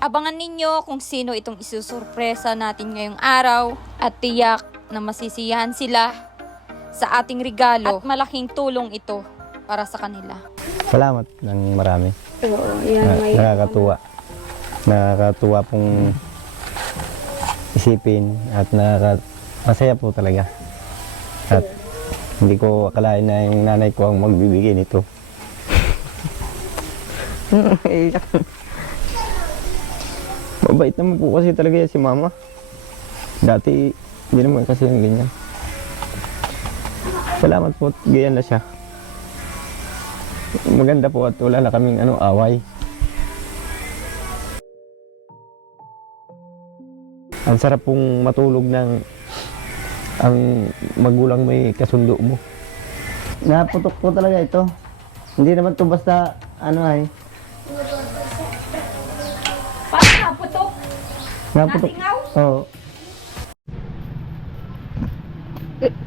Abangan ninyo kung sino itong isusurpresa natin ngayong araw at tiyak na masisiyahan sila sa ating regalo at malaking tulong ito para sa kanila. Salamat ng marami. Oo, yan, Nakakatuwa. Nakakatuwa pong isipin at masaya po talaga. At hindi ko akalain na yung nanay ko ang magbibigay nito. Mabait naman po kasi talaga yan si mama. Dati hindi naman kasi yung ganyan. Salamat po at ganyan na siya. Maganda po at wala na kaming away. Ang sarap pong matulog ng ang magulang may kasundo mo. Naputok po talaga ito. Hindi naman to basta ay. Paano naputok? Naputok. Nasingaw? Oo.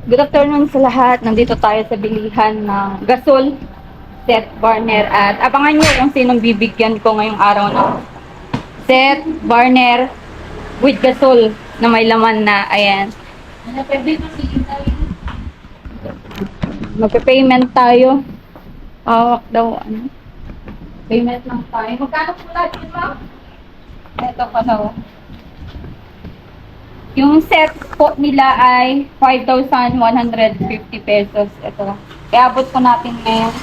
Good afternoon sa lahat. Nandito tayo sa bilihan ng gasol, set, burner, at abangan nyo kung sinong bibigyan ko ngayong araw na set, burner, with gasol na may laman na, ayan. Magpe-payment tayo. Hawak daw, payment lang tayo. Magkano po lahat yun, ma'am? Ito pa daw. Yung set po nila ay 5,150 pesos. Ito. Kaya abot po natin ngayon.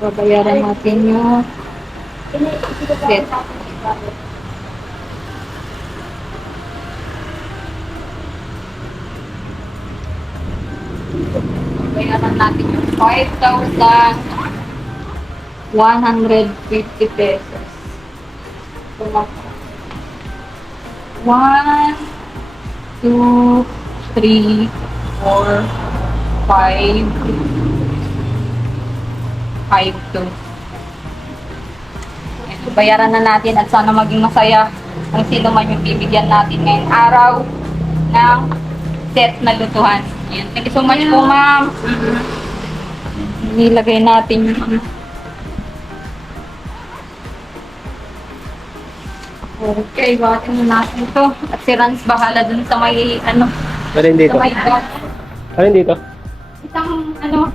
Babayaran natin yung set. Bayaran natin yung 5,150 pesos. 1, 2, 3, 4, 5, 5, 2. Bayaran na natin at sana maging masaya kung sino man yung bibigyan natin ngayong araw ng set na lutuhan. Ayan. Thank you so much po, ma'am. Nilagay natin yung okay, bawatin na natin ito. At si Rans bahala dun sa may Alin dito? sa may gas. Alin dito? Isang ito.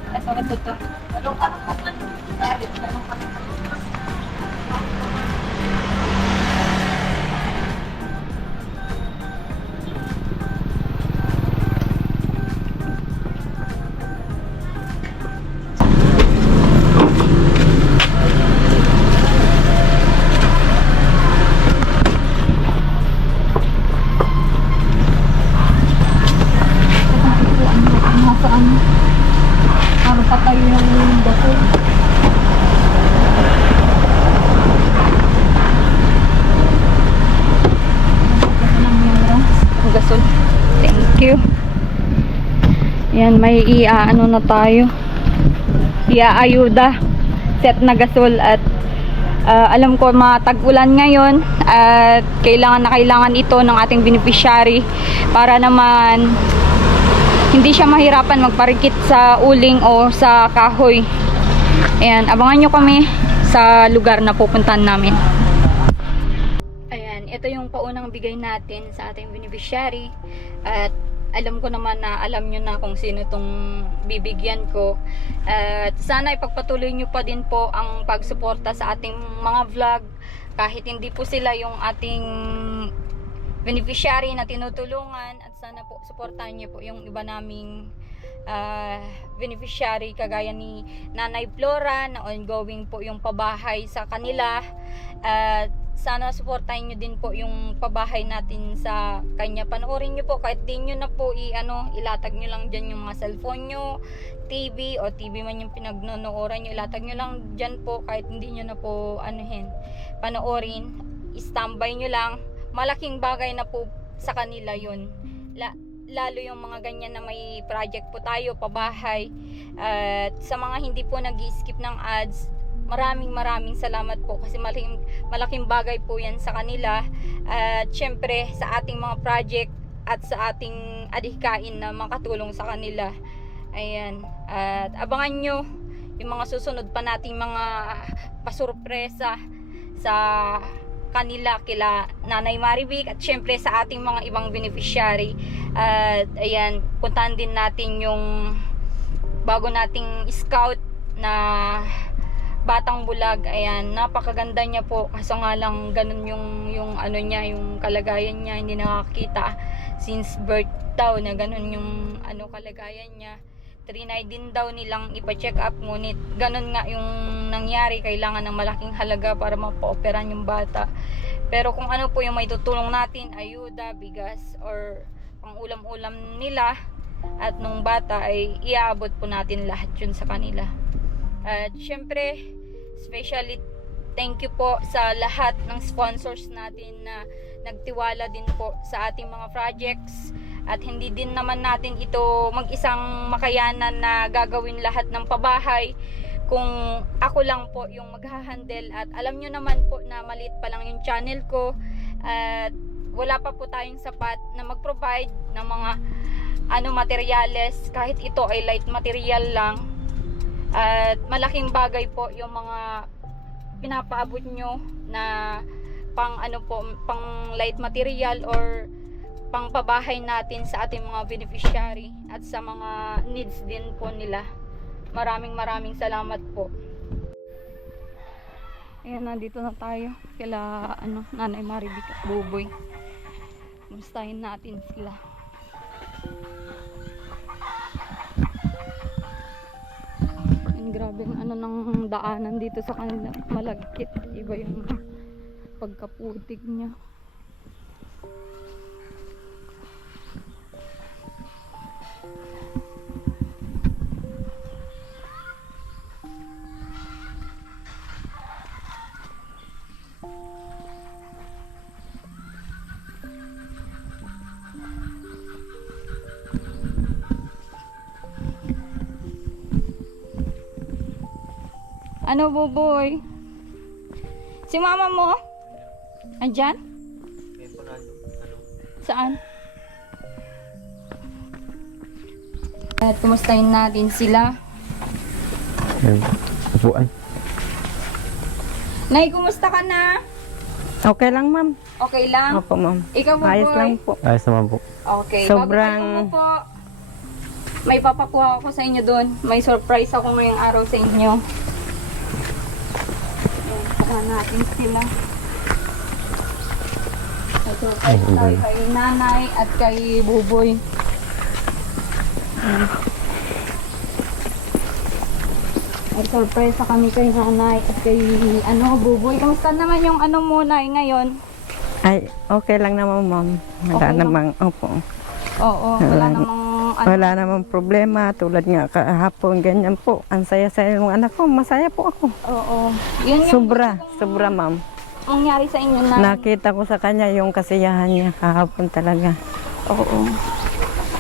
Para patay yung gasol. Gasol. Thank you. Yan, may na tayo. Iaayuda. Set na gasol at alam ko matag-ulan ngayon at kailangan ito ng ating beneficiary para naman hindi siya mahirapan magparikit sa uling o sa kahoy. Ayan, abangan nyo kami sa lugar na pupuntahan namin. Ayan, ito yung paunang bigay natin sa ating beneficiary. At alam ko naman na alam nyo na kung sino itong bibigyan ko. At sana ipagpatuloy nyo pa din po ang pagsuporta sa ating mga vlog. Kahit hindi po sila yung ating beneficiary na tinutulungan, at sana po suportahan niyo po yung iba naming beneficiary kagaya ni Nanay Flora na ongoing po yung pabahay sa kanila, at sana suportahan niyo din po yung pabahay natin sa kanya. Panoorin niyo po kahit di niyo na po ilatag niyo lang diyan yung mga cellphone niyo, TV o TV man yung pinagnonooran niyo, ilatag niyo lang diyan po kahit hindi niyo na po panoorin, standby niyo lang. Malaking bagay na po sa kanila yun. Lalo yung mga ganyan na may project po tayo, pabahay. At sa mga hindi po nag-skip ng ads, maraming salamat po kasi malaking bagay po yan sa kanila. At syempre sa ating mga project at sa ating adhikain na makatulong sa kanila. Ayan. At abangan nyo yung mga susunod pa nating mga pasurpresa sa kanila, kila Nanay Marivic, at syempre sa ating mga ibang beneficiary. At ayan, puntahan din natin yung bago nating scout na Batang Bulag. Ayan, napakaganda niya po, kaso nga lang ganun yung ano niya, yung kalagayan niya, hindi nakakita since birth daw na ganun yung ano kalagayan niya. Trinay din daw nilang ipa-check up, ngunit ganun nga yung nangyari, kailangan ng malaking halaga para mapa-operan yung bata. Pero kung ano po yung may tutulong natin, ayuda, bigas, or pang ulam-ulam nila at nung bata, ay iaabot po natin lahat yun sa kanila. At syempre, especially thank you po sa lahat ng sponsors natin na nagtiwala din po sa ating mga projects. At hindi din naman natin ito mag-isang makayanan na gagawin lahat ng pabahay kung ako lang po yung maghahandle. At alam nyo naman po na maliit pa lang yung channel ko at wala pa po tayong sapat na mag-provide ng mga materyales, kahit ito ay light material lang. At malaking bagay po yung mga pinapaabot nyo na pang pang light material or pang pabahay natin sa ating mga beneficiary at sa mga needs din po nila. Maraming salamat po. Ayan, nandito na tayo kila Nanay Marivic at Buboy. Mustahin natin sila. And grabe ng daanan dito sa kanila, malagkit, iba yung pagkaputik niya. Ano, Buboy? Si mama mo? Andyan? Saan? At kumustahin natin sila. Ayan, upuan. Nay, kumusta ka na? Okay lang, ma'am. Okay lang? Opo, ma'am. Ikaw, Buboy? Ayos lang po. Ayos naman po. Okay. Sobrang- Bago tayo umupo, may papakuha ako sa inyo doon. May surprise ako ngayong araw sa inyo. Saka natin sila. May surprise tayo kay Nanay at kay Buboy. Ayan. May surprise kami kay Nanay at kay Buboy. Kamusta naman yung mo, Nay, ngayon? Ay, okay lang naman, ma'am. Wala Okay lang? namang, opo. Oo, wala namang Wala namang problema. Tulad nga kahapon, ganyan po. Ang saya-saya ng anak ko. Masaya po ako. Oo. Yun yung Sobra, ma'am. nangyari sa inyo na. Nakita ko sa kanya yung kasiyahan niya kahapon talaga. Oo.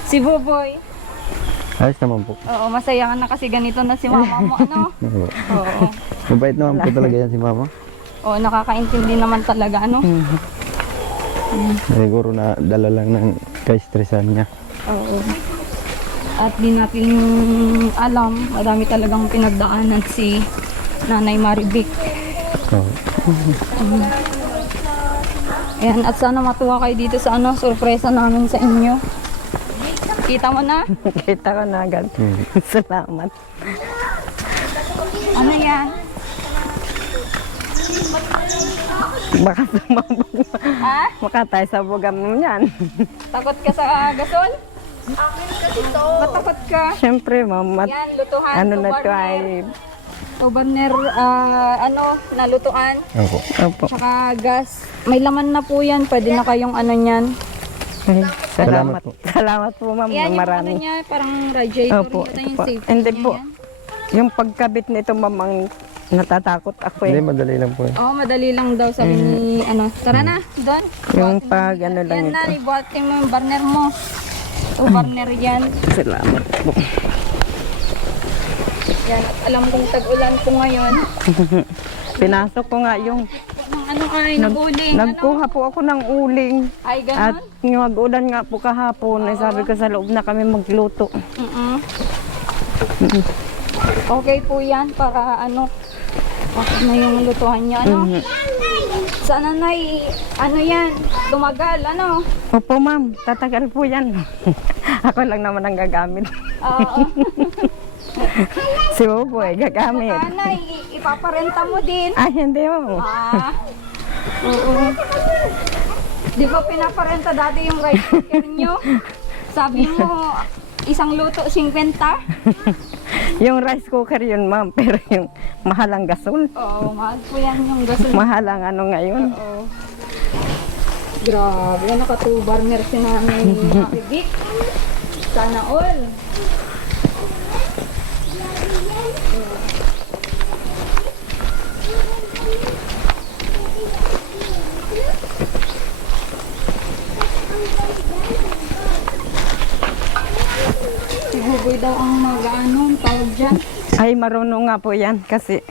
Si Buboy. Ayos naman po. Oo, masaya ka na kasi ganito na si mama mo, ano? Oo. Oo. Mabait naman po talaga yan si mama. Oo, nakakaintindi naman talaga, ano? Siguro na dala lang ng ka-stressan niya. Oo. At di natin alam, madami talagang pinagdaanan si Nanay Marivic. Oo. Ayan, at sana matuwa kayo dito sa surpresa namin sa inyo. Kita mo na? Kita ko na agad. Salamat. Ano yan? Baka sumabog. Ha? Baka tayo sa bugam mo yan. Takot ka sa gasol? Akin kasi to. Matakot ka? Siyempre, ma'am. Yan, lutuhan. Ano na to Barner. ay... Barner, nalutuan. Opo. Opo. Tsaka gas. May laman na po yan. Pwede na kayong niyan. Ay, Salamat salamat. po. Salamat po, ma'am. Yan yung Marami. niya, parang radiator. Opo, Yun ito yung po. safety Hindi niya po. yan. Yung pagkabit nito, ma'am, ang natatakot ako Hindi, eh. madali lang po yan. Oo, madali lang daw sabi ni Tara na, doon. Yung Buhatin mo pag yan. ano lang Yan ito. na, ibuhatin mo yung burner mo. Ito, burner yan. Salamat po. Yan, at alam kong tag-ulan po ngayon. Pinasok ko nga yung... Ng uling. Nagkuha po ako ng uling. Ay, At ganun? yung mag-ulan nga po kahapon, ay sabi ko sa loob na kami magluto. Okay po yan para ano, okay na yung lutuhan niya, ano? Sana ano yan, tumagal, ano? Opo ma'am, tatagal po yan. Ako lang naman ang gagamit. Oo. Si Buboy, gagamit. Sana, ipaparenta mo din. Ay, hindi mo. Oo. Di ba pinaparenta dati yung rice cooker nyo? Sabi mo, isang luto 50? Yung rice cooker yun ma'am, pero yung mahal ang gasol. Oo, mahal po yan yung gasol. Mahal ang ano ngayon. Oo. Grabe, naka-2 burner si namin makibik. Sana all. Si Buboy daw ang mag-ano, tawag dyan. Ay, marunong nga po yan kasi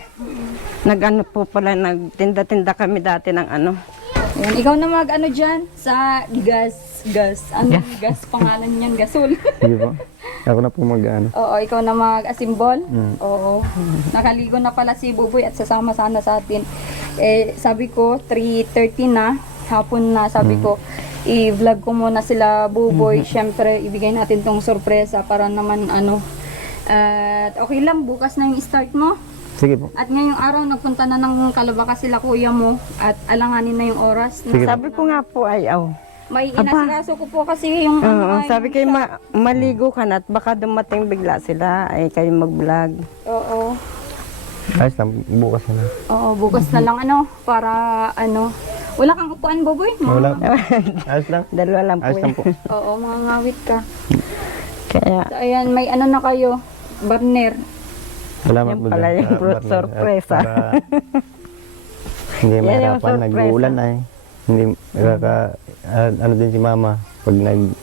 nag-ano po pala, nagtinda-tinda kami dati ng ano. Ayan, ikaw na mag-ano dyan sa gas. Ano gas pangalan niyan? Gasol. Sige po. Ako na po mag-ano. Oo, ikaw na mag-asimbol. Mm. Oo. Nakaligo na pala si Buboy at sasama sana sa atin. Eh, sabi ko, 3:30 na, hapon na, sabi ko, i-vlog ko muna sila Buboy. Siyempre, ibigay natin tong sorpresa para naman ano. At okay lang, bukas na yung start mo. Sige po. At ngayong araw, nagpunta na ng Kalabaka sila kuya mo at alanganin na yung oras. Sige. Sabi ko nga po ay, May inasikaso ko po kasi yung ay, sabi kayo siya. maligo ka na at baka dumating bigla sila ay kayo mag-vlog. Oo. Ayos lang, bukas na. Oo, bukas na lang ano, para ano. Wala kang upuan, Boboy? Wala. Ayos lang. Dalawa lang po Ayos lang yan. po. Oo, mga ngawit ka. Kaya, So, ayan, may ano na kayo, burner. Salamat Yan po pala dyan yung sa partner. sorpresa. At para hindi Yan yung mahirapan, sorpresa. nag-uulan ay. Hindi, ano din si mama pag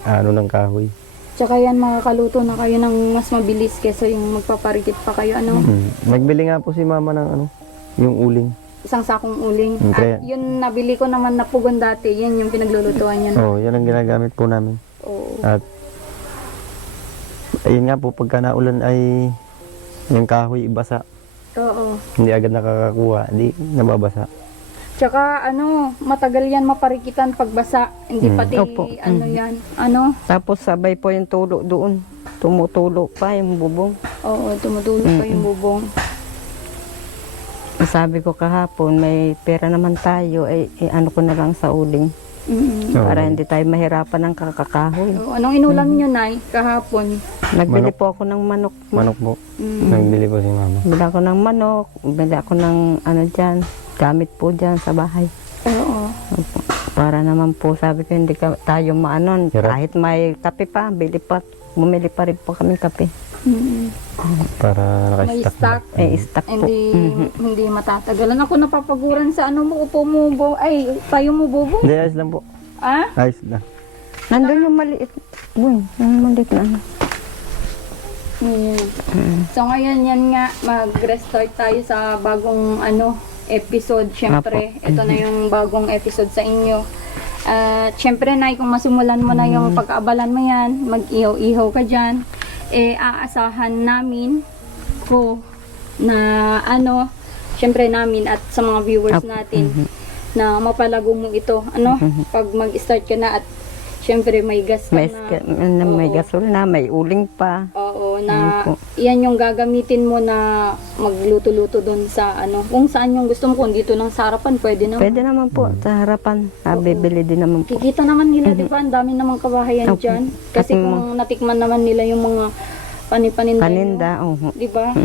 ano ng kahoy. Tsaka yan, makakaluto na kayo ng mas mabilis kesa yung magpaparikit pa kayo, ano, Nagbili nga po si mama ng ano, yung uling. isang sakong uling. Okay. At yun, nabili ko naman na pugon dati, yan yung pinaglulutuan niya. Oo, yan ang ginagamit po namin. Oo. At ayun nga po, pagka naulan ay yung kahoy ibasa. Oo. Hindi agad nakakakuha, hindi nababasa. Tsaka ano, matagal yan maparikitan pagbasa. Hindi pati Opo. ano yan. Ano? tapos sabay po yung tulo doon. Tumutulo pa yung bubong. Oo, tumutulog pa yung bubong. Sabi ko kahapon, may pera naman tayo, ano ko na lang sa uling. Mm-mm. Oo. Para hindi tayo mahirapan ng kakakahoy. Oo, anong inulam niyo, Nay, kahapon? Nagbili Manok. po ako ng manok. Manok po. Mm. Nagbili po si mama. Bili ako ng manok, bili ako ng ano dyan, gamit po dyan sa bahay. Oo. Opo. Para naman po, sabi ko, hindi tayo maanon. Hirap. Kahit may kape pa, bumili pa rin po kami kape. Mm-mm. Para May naka-stock. stock. May stock po. Hindi matatagalan. Ako napapaguran sa ano mo, upo mo, tayo mo, bobo. Hindi, ayos lang po. Ah? Ayos lang. Nandun yung maliit. Yung maliit na ano. So ngayon yan nga, mag-restart tayo sa bagong ano episode. Syempre, ito na yung bagong episode sa inyo. Syempre, Nay, kung masimulan mo na yung pagkaabalan mo yan, mag-ihaw-ihaw ka dyan, aasahan namin ko na ano, syempre namin at sa mga viewers natin na mapalago mo ito. Ano, pag mag-start ka na at syempre may gas ka na. May Oo. gasol na, may uling pa. Oo, na Opo. yan yung gagamitin mo na magluto-luto doon sa ano. Kung saan yung gusto mo, kung dito lang sa harapan, pwede naman. Pwede naman po, sa harapan. Bibili din naman po. Kikita naman nila, di ba? Ang dami namang kabahayan Opo. dyan. Kasi kung natikman naman nila yung mga panipaninda. Paninda, oo. Di ba?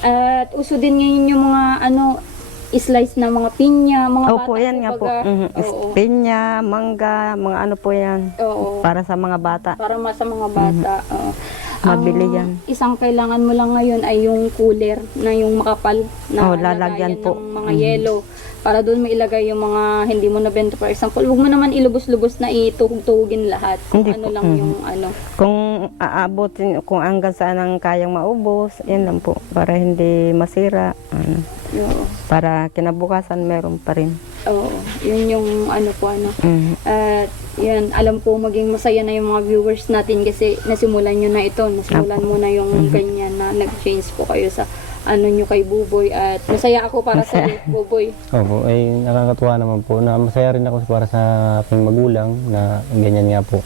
At uso din ngayon yung mga ano, slice na mga pinya, mga Opo, bata. yan nga po. kumbaga. Oo. Pinya, mangga, mga ano po yan. Oo. Para sa mga bata. Para sa mga bata. Oo. Mabili Ang yan. Isang kailangan mo lang ngayon ay yung cooler na yung makapal na lalagyan lagayan po. ng mga yellow. Para doon mo ilagay yung mga hindi mo nabenta. For example, huwag mo naman ilubos-lubos na ituhog-tuhugin lahat. Kung Hindi ano po. lang yung ano. Kung aabotin, kung hanggang saan ang kayang maubos, yan lang po. Para hindi masira. Ano, Oo. para kinabukasan meron pa rin. Oo, yun yung ano po ano. Mhm. At yan, alam ko maging masaya na yung mga viewers natin kasi nasimulan nyo na ito. Nasimulan mo na yung ganyan na nag-change po kayo sa ano nyo kay Buboy. At masaya ako para sa Buboy. Opo, ay nakakatuwa naman po na masaya rin ako para sa aking magulang na ganyan nga po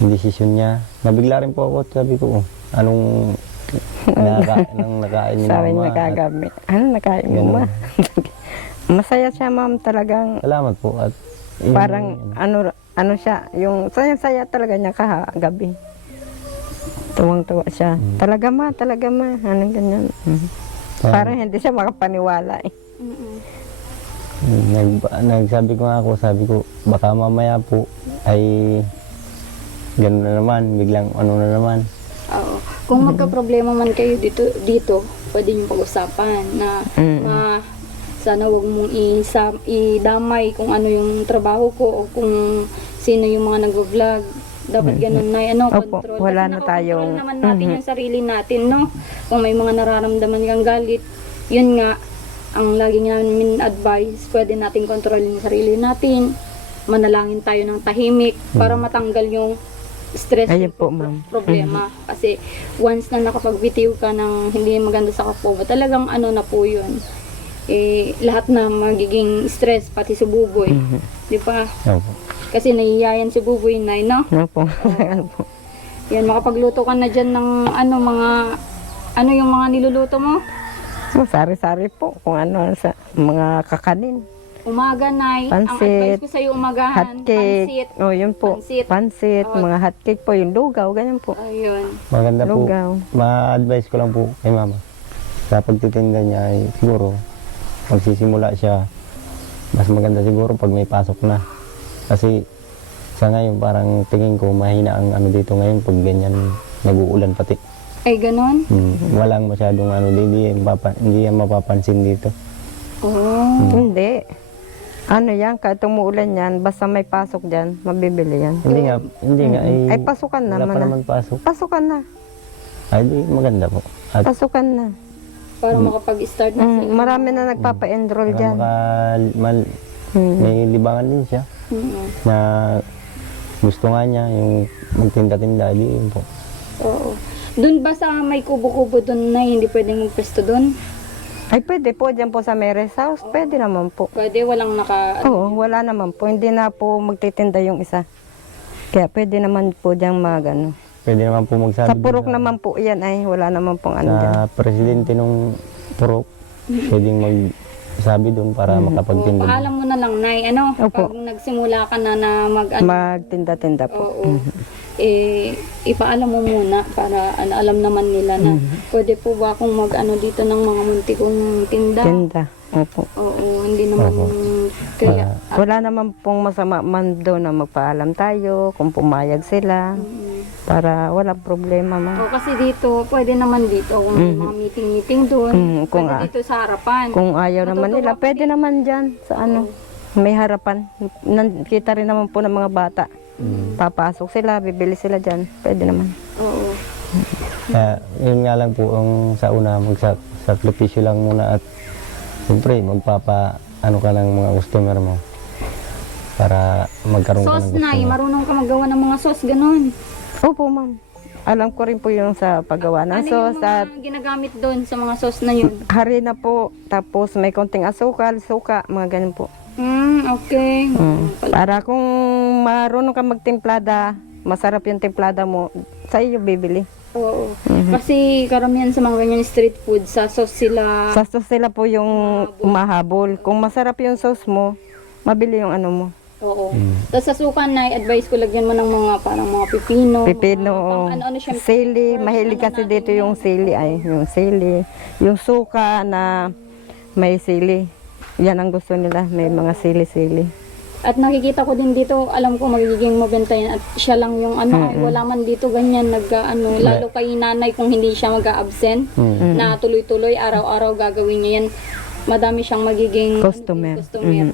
yung desisyon niya. Nabigla rin po ako at sabi ko, anong nakain ni Sabi mama. niya kagabi, ano nakain mo Ganun. ma? Masaya siya ma'am talagang Salamat po at yun, parang ano siya, yung saya-saya talaga niya kagabi. Tuwang-tuwa siya. Talaga ma, ano ganyan. Parang hindi siya makapaniwala eh. nagsabi ko nga ako, sabi ko baka mamaya po ay gano'n na naman, biglang ano na naman. Oo. Kung magka-problema man kayo dito pwede nyo pag-usapan na sana wag mong idamay kung ano yung trabaho ko o kung sino yung mga nag-vlog. Dapat ganun na, Opo, control. wala Kasi na nakakontrol tayong- naman natin yung sarili natin, no? Kung may mga nararamdaman kang galit, yun nga, ang lagi namin advice, pwede natin kontrolin yung sarili natin. Manalangin tayo ng tahimik para matanggal yung stress, Ayun yung po, ma'am. problema. Kasi once na nakapagbitiw ka ng hindi maganda sa kapwa mo, talagang ano na po yun. Lahat na magiging stress, pati si Buboy. Di ba? Opo. Kasi nahihiyayan si Buboy na, no? Opo. Ano po. Yan, makapagluto ka na dyan ng ano yung mga niluluto mo? Sari-sari po kung ano sa mga kakanin. Umaga, Nay. Ang Pansit, advice ko sa'yo, umagahan. Hot cake. Pansit. Oh, yun po. Pansit. Pansit, Oh. mga hot cake po, yung lugaw, ganyan po. Ayun. Maganda po, Lugaw. ma-advise ko lang po kay mama. Sa pagtitinda niya ay siguro, magsisimula siya, mas maganda siguro pag may pasok na. Kasi sa ngayon parang tingin ko mahina ang ano dito ngayon pag ganyan nag-uulan pati. Ay, ganun? Walang masyadong ano, hindi yan mapapansin dito. Oh. Hindi. Ano yan, kahit umuulan yan, basta may pasok dyan, mabibili yan. Hindi nga. Ay, pasukan wala naman pa na. naman pasok. Pasukan na. Ay, di, maganda po. At Pasukan na. Para makapag-start na sila. Marami na nagpapa-enroll dyan. may libangan din siya na gusto nga niya yung magtinda-tinda. Di yun po. Oo. Doon ba sa may kubo-kubo doon na hindi pwedeng magpesto doon? Ay, pwede po dyan po sa Mary's house. Pwede naman po. Pwede, walang Oo, wala naman po. Hindi na po magtitinda yung isa. Kaya pwede naman po dyan magano. Pwede naman po magsabi Sa purok din na- naman po yan ay wala naman pong ano dyan. sa presidente nung purok, pwedeng magsabi doon para makapagtinda. Paalam mo na lang, Nay. Ano? Opo. Pag nagsimula ka na Magtinda-tinda po. Oo. Ipaalam mo muna para alam naman nila na pwede po ba akong dito ng mga munti kong tinda? Tinda. Opo. Oo, hindi naman Opo. kaya. Wala naman pong masama man doon na magpaalam tayo kung pumayag sila para walang problema O man. kasi dito, pwede naman dito kung may mga meeting-meeting doon. Kung Pwede dito sa harapan. Kung ayaw naman nila, Matutuwa pwede naman dyan sa ano. May harapan. Kita rin naman po ng mga bata. Papasok sila, bibili sila dyan. Pwede naman. Oo. Kaya yun nga lang po ang sa una, magsakripisyo lang muna at siyempre ano ka ng mga customer mo para magkaroon ka Sauce, ng Nay. customer. Marunong ka magawa ng mga sauce, ganun. Opo, ma'am. Alam ko rin po yung sa paggawa ng Ano yung sauce mga at ginagamit doon sa mga sauce na yun? harina po. Tapos may konting asukal, suka, mga ganun po. Okay. Para kung marunong ka magtimplada, masarap yung timplada mo, sa iyo bibili. Oo. Kasi karamihan sa mga ganyan street food, sa sauce sila. Sa sauce sila po yung mahabol. Kung masarap yung sauce mo, mabili yung ano mo. Oo. Tapos sa suka, Nay, advice ko lagyan mo ng mga parang mga pipino. Pipino, mga ano siya. sili. Mahilig kasi dito yung sili. Yung sili. Yung suka na may sili. Yan ang gusto nila. May mga sili-sili. At nakikita ko din dito, alam ko magiging mabenta yan. At siya lang yung ay, wala man dito ganyan, lalo kay nanay kung hindi siya mag-absent, na tuloy-tuloy, araw-araw gagawin niya yan. Madami siyang magiging Customer.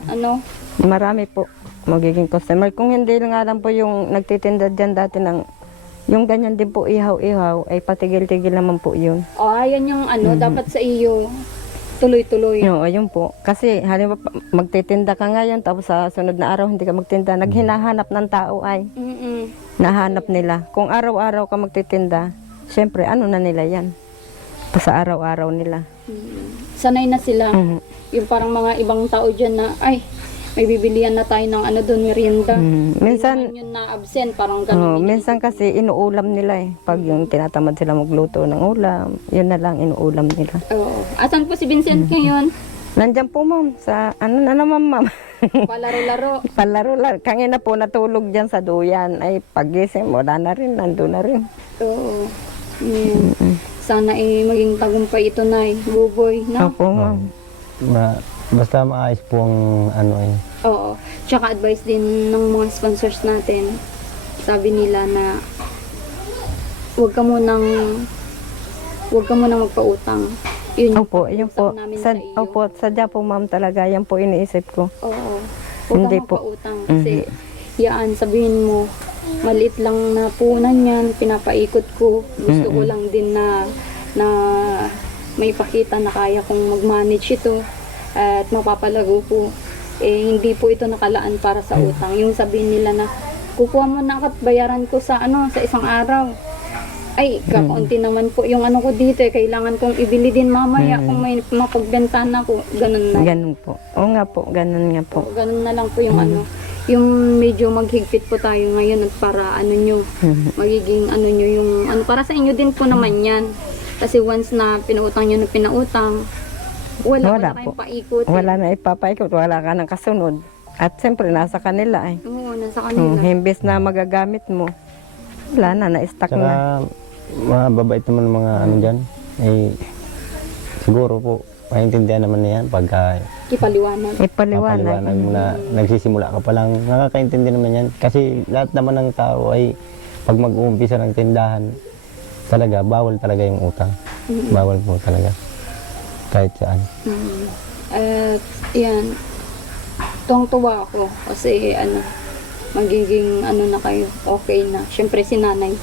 Ano? Marami po magiging customer. Kung hindi nga lang po yung nagtitinda dyan dati ng yung ganyan din po ihaw-ihaw, ay patigil-tigil naman po yun. Ayan yung dapat sa iyo. tuloy-tuloy. Oo, ayun po. Kasi halimbawa magtitinda ka ngayon tapos sa sunod na araw hindi ka magtinda. Naghinahanap ng tao ay Mm-mm. nahanap nila. Kung araw-araw ka magtitinda, syempre ano na nila yan. Sa araw-araw nila. Sanay na sila. Mhm. Yung parang mga ibang tao dyan na, ay, may bibilihan na tayo ng ano doon, merienda. Minsan, Hindi naman yun na absent, parang oh, ganun. minsan kasi inuulam nila eh. Pag yung tinatamad sila magluto ng ulam, yun na lang inuulam nila. Oo. Asan po si Vincent ngayon? Nandyan po ma'am, sa ano na naman ma'am. Palaro-laro. Palaro. Kangina po natulog dyan sa duyan. Ay pagising, wala na rin, nandun na rin. Oo. Yan. Sana maging tagumpay ito na buboy, no? Opo ma'am. Basta maayos po ang ano eh. Oo. Tsaka advice din ng mga sponsors natin. Sabi nila na huwag ka munang magpautang. Yun yung Opo, yun po. namin sa iyo. Opo, sadya po ma'am talaga. Yan po iniisip ko. Oo. Huwag Hindi kang po. magpautang. Kasi yan, sabihin mo, maliit lang na punan yan, pinapaikot ko. Gusto ko lang din na may pakita na kaya kong mag-manage ito at mapapalago ko. Hindi po ito nakalaan para sa utang. Yung sabihin nila na, kukuha mo na at bayaran ko sa isang araw. Ay, kakaunti naman po yung ano ko dito kailangan kong ibili din mamaya kung may mapagbenta na ko. Ganun na. Ganun po. Oo nga po, ganun nga po. Ganun na lang po yung yung medyo maghigpit po tayo ngayon at para magiging yung para sa inyo din po naman yan. Kasi once na pinuutang nyo na pinautang, wala po. kayong paikot. Wala na ipapaikot, wala ka ng kasunod. At siyempre, nasa kanila eh. Oo, nasa kanila. Himbis na magagamit mo, wala na, na-stack Saka na. mga babait naman mga ano dyan. Eh, siguro po, maintindihan naman na yan pagka Ipaliwanag. Ipaliwanag. papaliwanag mo na nagsisimula ka pa lang. Nakakaintindi naman yan. Kasi lahat naman ng tao ay pag mag-uumpisa ng tindahan, talaga, bawal talaga yung utang. Bawal po talaga. Kahit saan. At yan, tuwang-tuwa ako kasi magiging na kayo, okay na. Siyempre si nanay,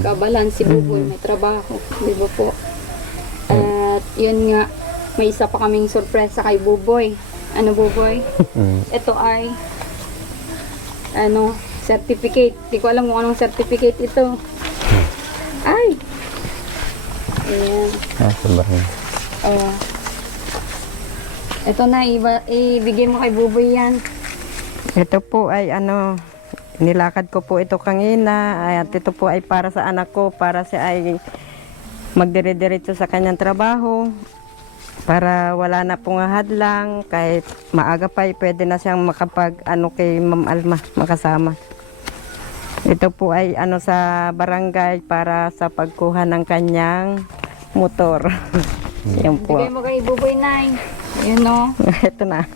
kabalan, si Buboy, may trabaho, di ba po? At yun nga, may isa pa kaming sorpresa kay Buboy. Ano Buboy? Ito ay, certificate. Di ko alam kung anong certificate ito. Ay! Ayan. Sobrang. Oh. Ito na, ibigay mo kay Buboy yan. Ito po ay nilakad ko po ito kanina. At ito po ay para sa anak ko, para siya ay magdire-diretso sa kanyang trabaho. Para wala na pong hadlang, kahit maaga pa pwede na siyang kay Ma'am Alma, makasama. Ito po ay sa barangay para sa pagkuha ng kanyang motor. Yan po. Bigay mo kay Buboy, Nay. Ayan o. Ito na.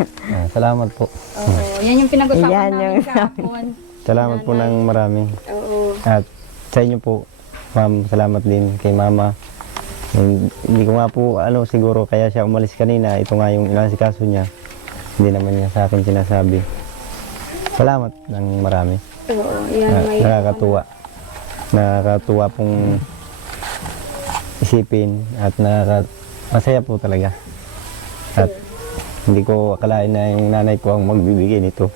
Salamat po. Oo. Yan yung pinag-usapan Yan namin yung kahapon. Salamat po ng marami. Oo. At sa inyo po, ma'am, salamat din kay mama. Hindi ko nga po, siguro kaya siya umalis kanina. Ito nga yung inasikaso niya. Hindi naman niya sa akin sinasabi. Salamat ng marami. Oo. Yan, may Nakakatuwa. Nakakatuwa pong isipin at masaya po talaga. At hindi ko akalain na yung nanay ko ang magbibigay nito.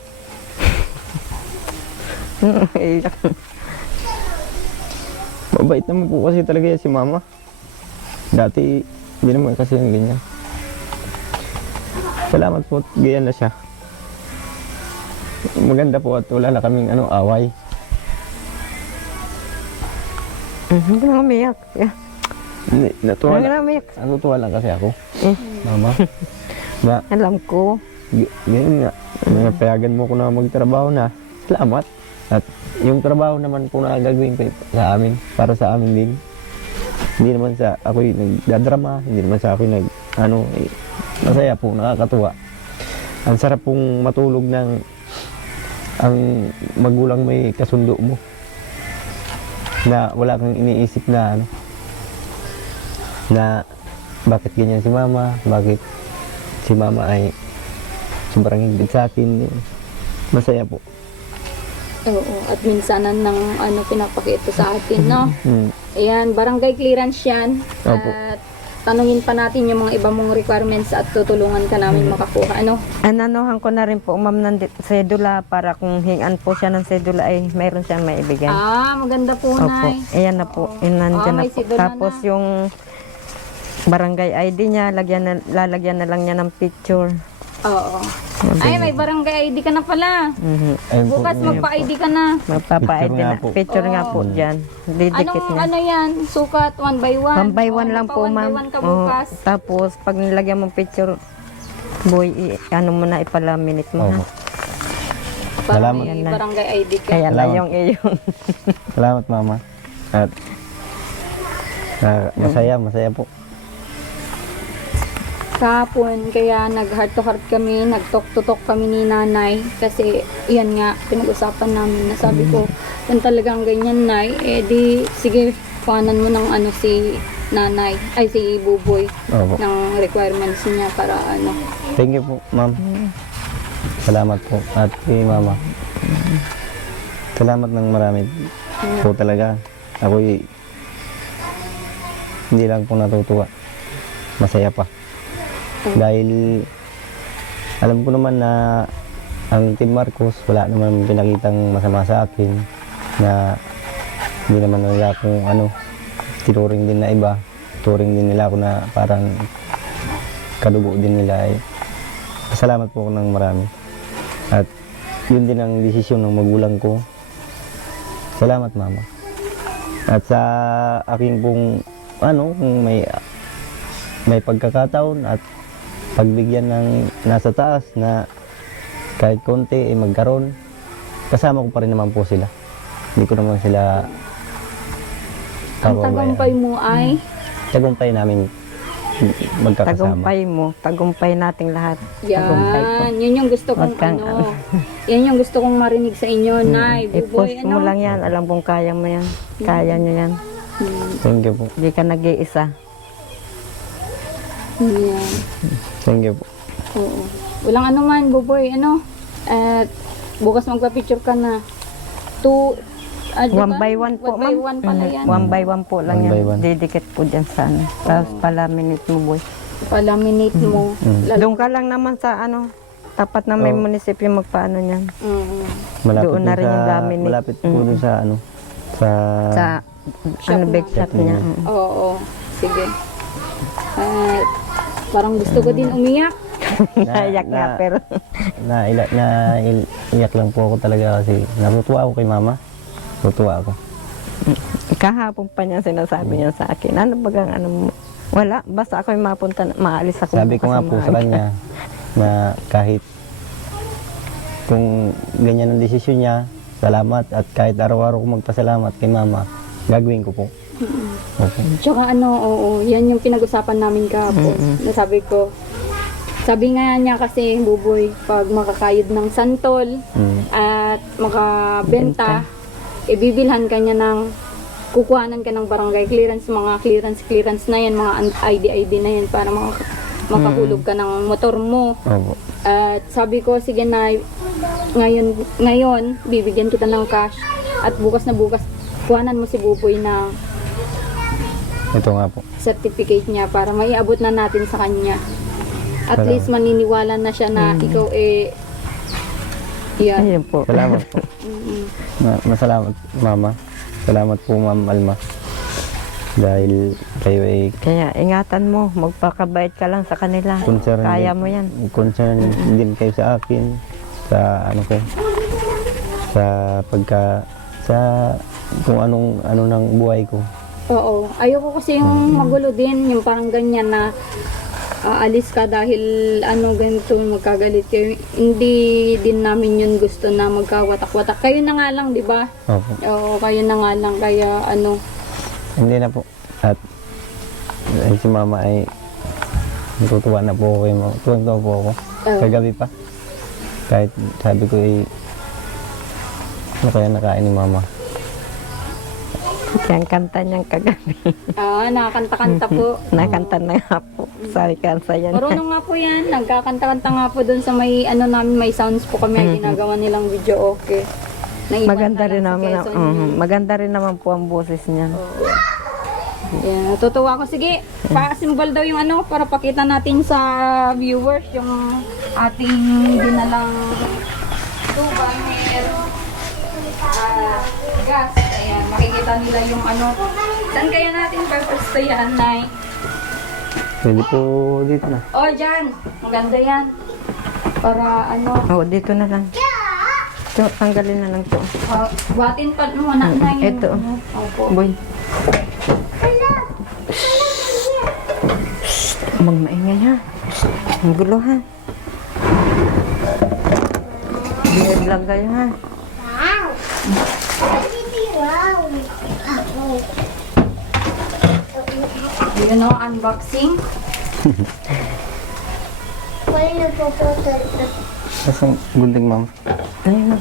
Mabait naman po kasi talaga yan si mama. Dati, hindi naman kasi yung ganyan. Salamat po at ganyan na siya. Maganda po at wala na kaming away. Hindi na umiyak. Yeah. Hindi, natuwa Hindi lang. na umiyak. Natuwa lang kasi ako. Mama. Na, Alam ko. ganyan nga. Napayagan mo ko na magtrabaho na. Salamat. At yung trabaho naman po na gagawin ko sa amin, para sa amin din. Hindi naman sa ako'y nagdadrama, hindi naman sa ako'y masaya po, nakakatuwa. Ang sarap pong matulog ng ang magulang may kasundo mo. Na wala kang iniisip na na bakit ganyan si mama, bakit si mama ay sobrang higpit sa akin. Masaya po. Oo. At minsanan ng pinapakita sa atin, no? Ayan, barangay clearance yan. Opo. At tanungin pa natin yung mga iba mong requirements at tutulungan ka namin makakuha. Ano? Ananuhan ko na rin po, ma'am, ng sedula para kung hingan po siya ng sedula ay mayroon siyang maibigay. Maganda po, Opo, Nay. ayan na po. Yun, nandyan na may po. sedula Tapos na. yung barangay ID niya, lalagyan na lang niya ng picture. Oo. Ay, may barangay ID ka na pala. Ayun po, Bukas magpa-ID ka na. Magpapa-ID Picture nga na. po. Picture nga po dyan. Didikit niya. Ano yan? Sukat 1 by 1? 1 by 1 lang po, 1 by ma'am. 1 ka Oo. bukas. Tapos, pag nilagyan mong picture, boy, ano mo na, ipalaminate mo Opo. ha. Para Salamat. may barangay ID ka. Kaya na Salamat. yung iyong. Salamat, mama. At masaya po. Kahapon, kaya nag-heart to heart kami, nag-talk-to-talk kami ni nanay. Kasi, yan nga, pinag-usapan namin na sabi ko, kung talagang ganyan, nay, di, sige, kuhanan mo ng si nanay, ay si Buboy, Opo. ng requirements niya para Thank you po, ma'am. Salamat po. At kay mama. Salamat ng marami po talaga. Ako'y hindi lang po natutuwa. Masaya pa. Dahil alam ko naman na ang Team Marcos wala naman pinakitang masama sa akin, na hindi naman nila akong tinuring din na iba. Turing din nila ako na parang kadugo din nila. Salamat po ako ng marami. At yun din ang desisyon ng magulang ko. Salamat, mama. At sa aking pong kung may pagkakataon at pagbigyan ng nasa taas na kahit konti magkaroon, kasama ko pa rin naman po sila. Hindi ko naman sila ang tagumpay mo ay tagumpay namin magkakasama. Tagumpay nating lahat. yan, Tagumpay po. yun yung gusto kong Wag kang yan yung gusto kong marinig sa inyo, nay, Buboy, I-post mo lang yan, alam kong kaya mo yan. Kaya nyo yan. Thank you po. Hindi ka nag-iisa. Yan. Thank you po. Oo. Walang man, Buboy, at bukas magpa-picture ka na. One by one po, 1 by ma'am. 1 pala yan. 1 by 1 po lang One by yan. one. Didikit po dyan sa Tapos palaminate mo, boy. Palaminate mo. Doon ka lang naman sa tapat na may munisipyo magpaano niyan. Malapit Doon na dun rin sa, yung laminate. malapit po dun sa Sa Shop big na. shop niya. Oo, sige. At parang gusto ko din umiyak. Naiyak nga pero iyak lang po ako talaga kasi natutuwa ako kay mama. Natutuwa ako. kahapon pa niya sinasabi niya sa akin. Ano bagang mo? Wala, basta ako yung mapunta, maalis ako. Sabi ko nga po sa kanya na kahit kung ganyan ang desisyon niya, salamat, at kahit araw-araw ko magpasalamat kay mama, gagawin ko po. Okay. Tsaka oo, yan yung pinag-usapan namin kahapon. Nasabi ko, sabi nga niya kasi, Buboy, pag makakayod ng santol at makabenta, ibibilhan ka niya ng, kukuhanan ka ng barangay clearance, mga clearance na yan, mga ID na yan para makahulog ka ng motor mo. Opo. At sabi ko, sige na, ngayon, bibigyan kita ng cash. At bukas na bukas, kuhanan mo si Buboy na Ito nga po. certificate niya para maiabot na natin sa kanya. At Salamat. least maniniwala na siya na ikaw yan. Ayun po. Salamat po. Masalamat, mama. Salamat po, ma'am Alma. Dahil kayo ay Kaya ingatan mo, magpakabait ka lang sa kanila. concern. Kaya mo yan. Concern din kayo sa akin. Sa sa kung ano ng buhay ko. Oo. Ayoko kasi yung magulo din, yung parang ganyan na aalis ka dahil ganito, magkagalit kayo. Hindi din namin yun gusto na magkawatak-watak. Kayo na nga lang, di ba? Opo. Oo, kayo na nga lang. Kaya Hindi na po. At si mama ay natutuwa na po ako kay mama. Tuwang-tuwa po ako. Kagabi pa. Kahit sabi ko ano kaya nakain ni mama. Kaya ang kanta niyang kagabi. nakakanta-kanta po. Nakanta na nga po. Sorry, kansa yan. Marunong nga po yan. Nagkakanta-kanta nga po doon sa may namin, may sounds po kami ay ginagawa nilang video okay. Naiwan Maganda na rin lang sa naman. Quezon yun. Maganda rin naman po ang boses niya. Oo. Yeah, natutuwa ako. Sige, pa-symbol daw yung ano para pakita natin sa viewers yung ating dinalang tubanger gas. Ayan, makikita nila yung ano. Saan kaya natin purpose to yan, Nay? Pwede po dito na. Oh, dyan. Ang ganda yan. Para ano, Oo, dito na lang. Ito, tanggalin na lang to. buhatin pa muna na yung Ito. ano. Opo. Boy. Huwag maingay ha. Ang gulo ha. Bihag lang kayo ha. Yun o, unboxing. Tapos ang gunting, ma'am. Ayun na.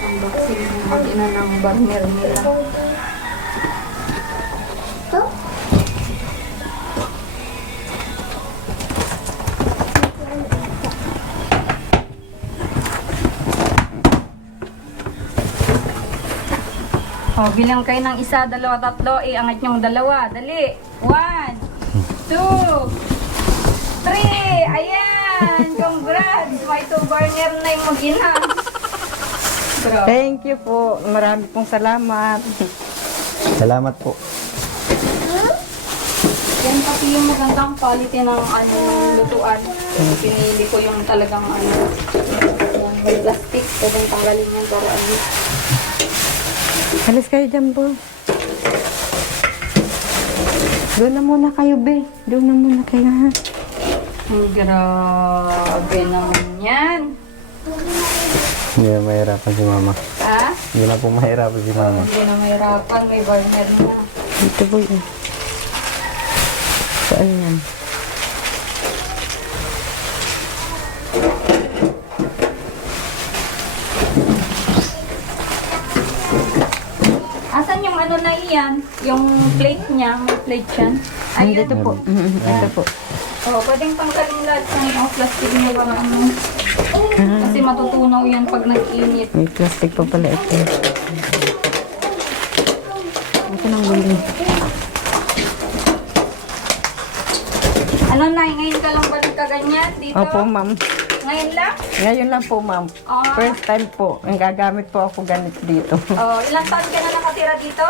Unboxing. Hindi na ng burner nila. Oh, bilang kayo ng isa, dalawa, tatlo, iangat niyong dalawa. Dali. 1, 2, 3. Ayan! Congrats! May 2 burner na yung mag-ina. Bro. Thank you po. Marami pong salamat. Salamat po. Yan pati yung magandang quality ng ano, ng lutuan. Pinili ko yung talagang ano, yung may plastic. Pwedeng tanggalin yan para ano. Alis kayo dyan po. Doon na muna kayo, be. Doon na muna kayo, ha. Ang grabe naman yan. Hindi na mahirapan si mama. Ha? Hindi na po mahirapan si mama. Hindi na mahirapan, may burner na. Dito, boy. Saan yan? Asan yung ano na iyan? Yung plate niya, may plate yan. Ayun. Dito po. Ito po. Oh, pwedeng tanggalin lahat ng mga plastic niya para ano. Kasi matutunaw yan pag nag-init. May plastic pa pala ito. Ito nang buli. Ano na, ngayon ka lang ba nagkaganyan dito? Opo, ma'am. Ngayon lang? Ngayon lang po, ma'am. Ah. First time po. Ang gagamit po ako ganit dito. Oh, ilang taon ka na nakatira dito?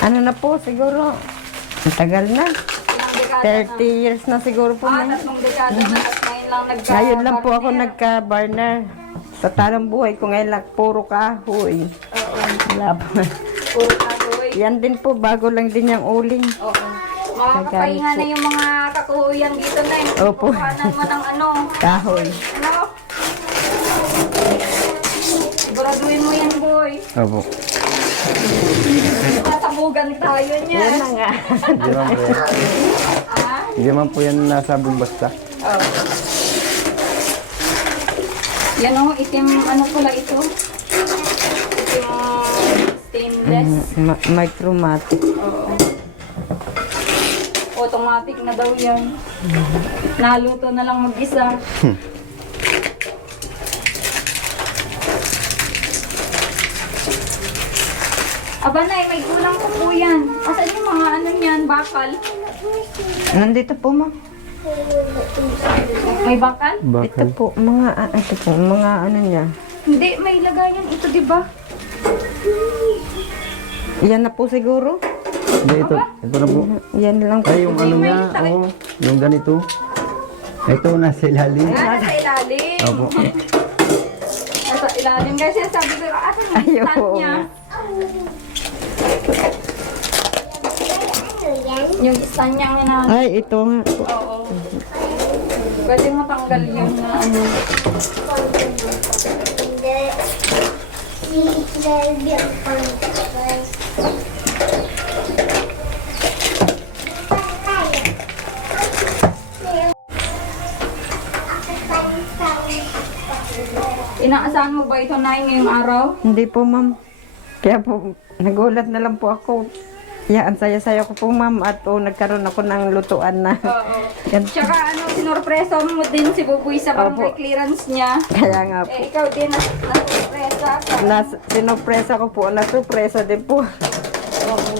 Ano na po, siguro. Ang tagal na. Ilang dekada 30 years na siguro po, na? ma'am. Tatlong dekada na at ngayon lang Ngayon lang po ako nagka-burner. nagka-burner. Sa talang buhay ko ngayon lang, puro kahoy. Oo. Wala pa. Puro kahoy. Yan din po, bago lang din yung uling. Oo. Makakapahinga na yung mga kakuhuyan dito na eh. Opo. Kuhanan mo ng ano. Kahoy. Ano? Siguraduhin mo yan, boy. Opo. Tatabugan tayo niya. Yan na nga. Hindi man po yan. Ah? Hindi man po yan nasabog basta. Oh. Yan o, itim, ano pala ito? Itim stainless. Micromatic. Oo. Automatic na daw yan. Naluto na lang mag-isa. Aba na, may kulang pa po yan. Asan yung mga ano yan, bakal? Nandito po, ma'am. May bakal? Ito Bakal. po, mga ano niya. Hindi, may lagayan ito, di ba? Yan na po siguro. Hindi, ito. Ito na po. Yan lang po. Ay, yung ano niya. Oo. Yung ganito. Ito, nasa ilalim. Ah, nasa ilalim. Opo. Nasa ilalim. Kasi sabi ko, asan yung Ayaw stand po. niya? Yung stand niya ang hinahanap. Ay, ito nga po. Oo. Pwede matanggal yung na ano. Inaasahan mo ba ito na ngayong araw? Hindi po, ma'am. Kaya po, nagulat na lang po ako. Yeah, ang saya-saya ko po, ma'am. At nagkaroon ako ng lutuan na. Oo. Yan. Tsaka sinorpresa mo din si Buboy sa barangay Opo. clearance niya. Kaya nga po. Eh, ikaw din nasurpresa ka. Sinupresa ko po. Nasupresa din po. Oo.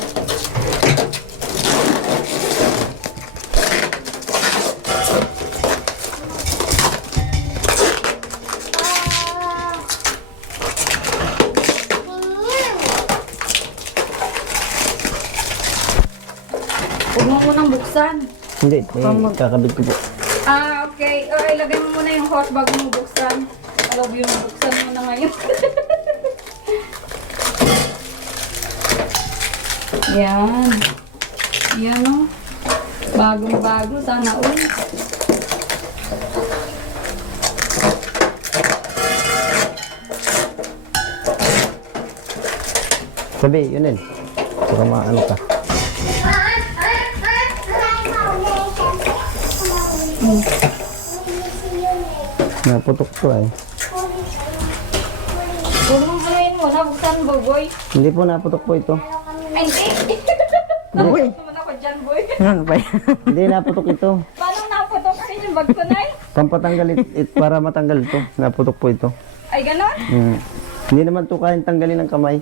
Huwag mo munang buksan. Hindi, kakabit ko po. Ah, okay. O, ilagay mo muna yung hose bago mo buksan. Alam mo yung buksan mo na ngayon. Yan. Yan o. Bagong-bago. Sana all. Sabi, yun din. Saka maano ka. Naputok to ay. Huwag mong anuin mo na. Buksan mo, boy. Hindi po naputok po ito. Ay, hindi. Uy. Naman ako dyan, boy. Ano ba yan? Hindi naputok ito. Paano naputok kasi yung bag ko na Pampatanggal para matanggal ito. Naputok po ito. Ay, ganon? Hindi naman to kayang tanggalin ng kamay.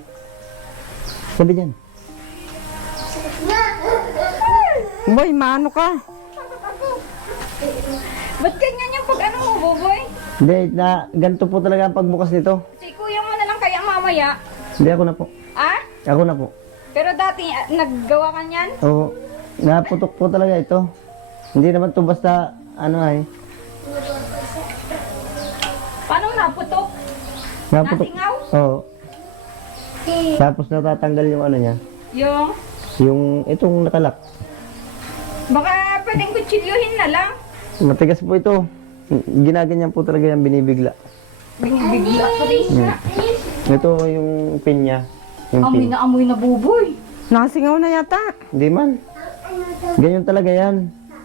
Sabi dyan. Boy, maano ka? Ba't ganyan yung pag ano mo, Boboy? Hindi, ganito po talaga ang pagbukas nito. Si kuya mo na lang kaya mamaya. Hindi, ako na po. Ah? Ako na po. Pero dati, naggawa ka niyan? Oo. Naputok po talaga ito. Hindi naman to basta, ano ay. Paano naputok? Naputok. Nasingaw? Oo. Tapos natatanggal yung ano niya. Yung, Yung itong nakalak. baka pwedeng kutsilyuhin na lang. Matigas po ito. Ginaganyan po talaga yung binibigla. Binibigla ko rin siya. Ito yung pin niya. Yung Amoy pin. na amoy na, Boboy. Nakasingaw na yata. Hindi man. Ganyan talaga yan.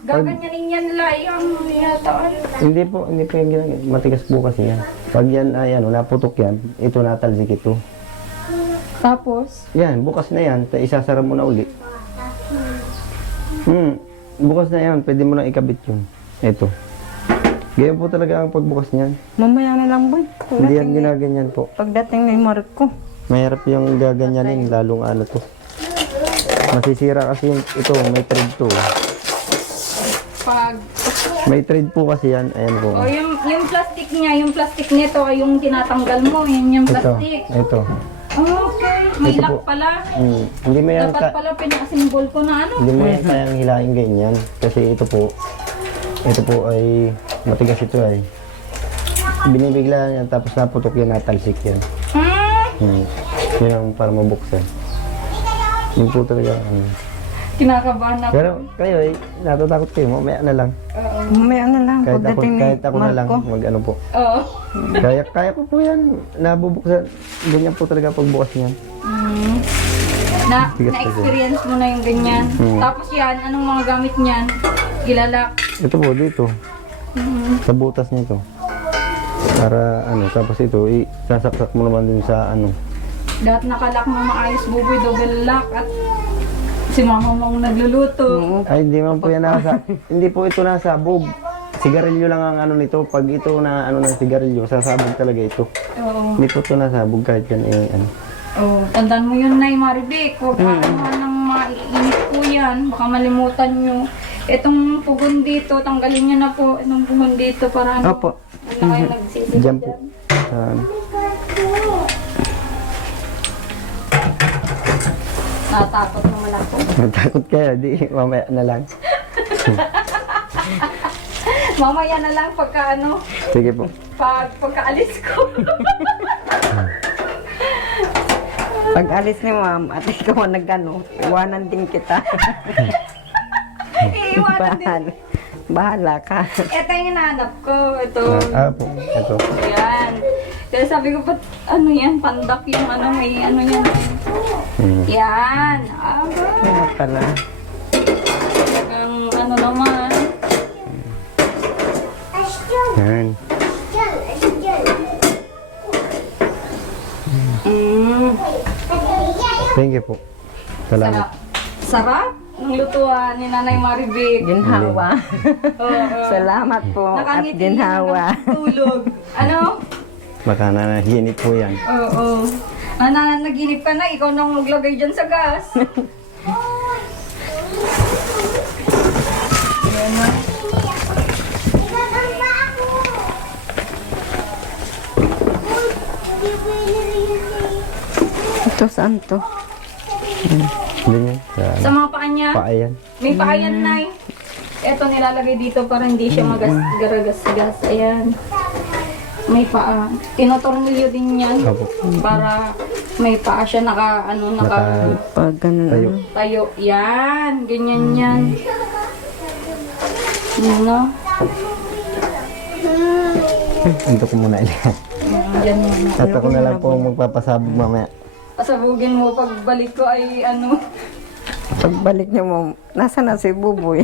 Gaganyanin yan nila yung yataan. Hindi po yung ginagawa. Matigas po kasi yan. Pag yan ay ano, naputok yan, ito natalsik ito. Tapos? Yan, bukas na yan. Isasara mo na uli. Bukas na yan, pwede mo na ikabit yun. Ito. Ganyan po talaga ang pagbukas niyan. Mamaya na lang, boy. Hindi yan ginaganyan po. Pagdating ni Marco. Mahirap yung gaganyanin, lalong ano to. Masisira kasi ito, may thread to. Pag, May thread po kasi yan, ayan po. o yung plastic niya, yung plastic nito ay yung tinatanggal mo, yan yung Ito, plastic. ito. Okay, may Ito lock po. pala. Hindi mo yan, Dapat pala pinakasimbol ko na ano. hindi mo yan kayang hilain ganyan. Kasi ito po ay matigas ito ay. Binibigla yan, tapos naputok yan, natalsik yan. Yun ang para mabuksan. Yun po talaga. Kinakabahan ako. Pero kayo ay natatakot kayo, mamaya na lang. Mamaya na lang. Kahit Pagdating ni ako na lang, Marco. mag ano po. Oo. Kaya ko po yan, nabubuksan. Ganyan po talaga pagbukas niyan. Bigat kasi. Na-experience mo na yung ganyan. Tapos yan, anong mga gamit niyan? Ilalak. Ito po, dito. Sa butas nito. Para ano, tapos ito, sasaksak mo naman dun sa ano. Lahat nakalak mo maayos, Buboy, double lock. At si mama mong nagluluto. Ay, hindi man po yan nasa, hindi po ito nasabog. Sigarilyo lang ang ano nito. Pag ito na ano ng sigarilyo, sasabog talaga ito. Oo. Hindi po ito nasabog kahit yan ano. Oh, tandaan mo yun, Nay Maribek. Huwag kakaroon ng maiinit po yan. Baka malimutan nyo. Itong pugon dito, tanggalin nyo na po. Itong pugon dito para ano. Opo. Wala kayo nagsisisi Diyan po. Sa- Natakot naman ako. Natakot kayo, di mamaya na lang. Mamaya na lang pagka ano, Sige po. pagkaalis ko. Pag alis ni ma'am at ikaw ang nagano, iwanan din kita. Iiwanan din. Bahala ka. Ito yung hinahanap ko. Ito. Po, ito. Yan. Kaya sabi ko, ba't ano yan? Pandak yung ano, may ano yan. Yan. Aba. Ano pala. Talagang ano naman. Yan. Mm. Thank you po. Salamat. Sarap. Sarap ng lutuan ni Nanay Maribik. Ginhawa. Oo. Salamat po at Nakangiti ginhawa. na tulog. Ano? Baka nanahinip po yan. Oo. Naginip ka na, ikaw nang maglagay dyan sa gas. Ayan na. Ito saan to? Ganyan. Sa mga paa niya, Paayan. may paa yan, Nay. Ito nilalagay dito para hindi siya garagas-gas. Ayan. May paa. Tinotornilyo din yan. Opo. Para may paa siya naka Pag ganun. Tayo. tayo. Yan. Ganyan yan. Yan, no? Ito ko muna ilan. Yan yan. At ako na lang po ang magpapasabog mamaya. Pasabugin mo pagbalik ko ay ano. Pagbalik niyo mo, nasa na si Buboy?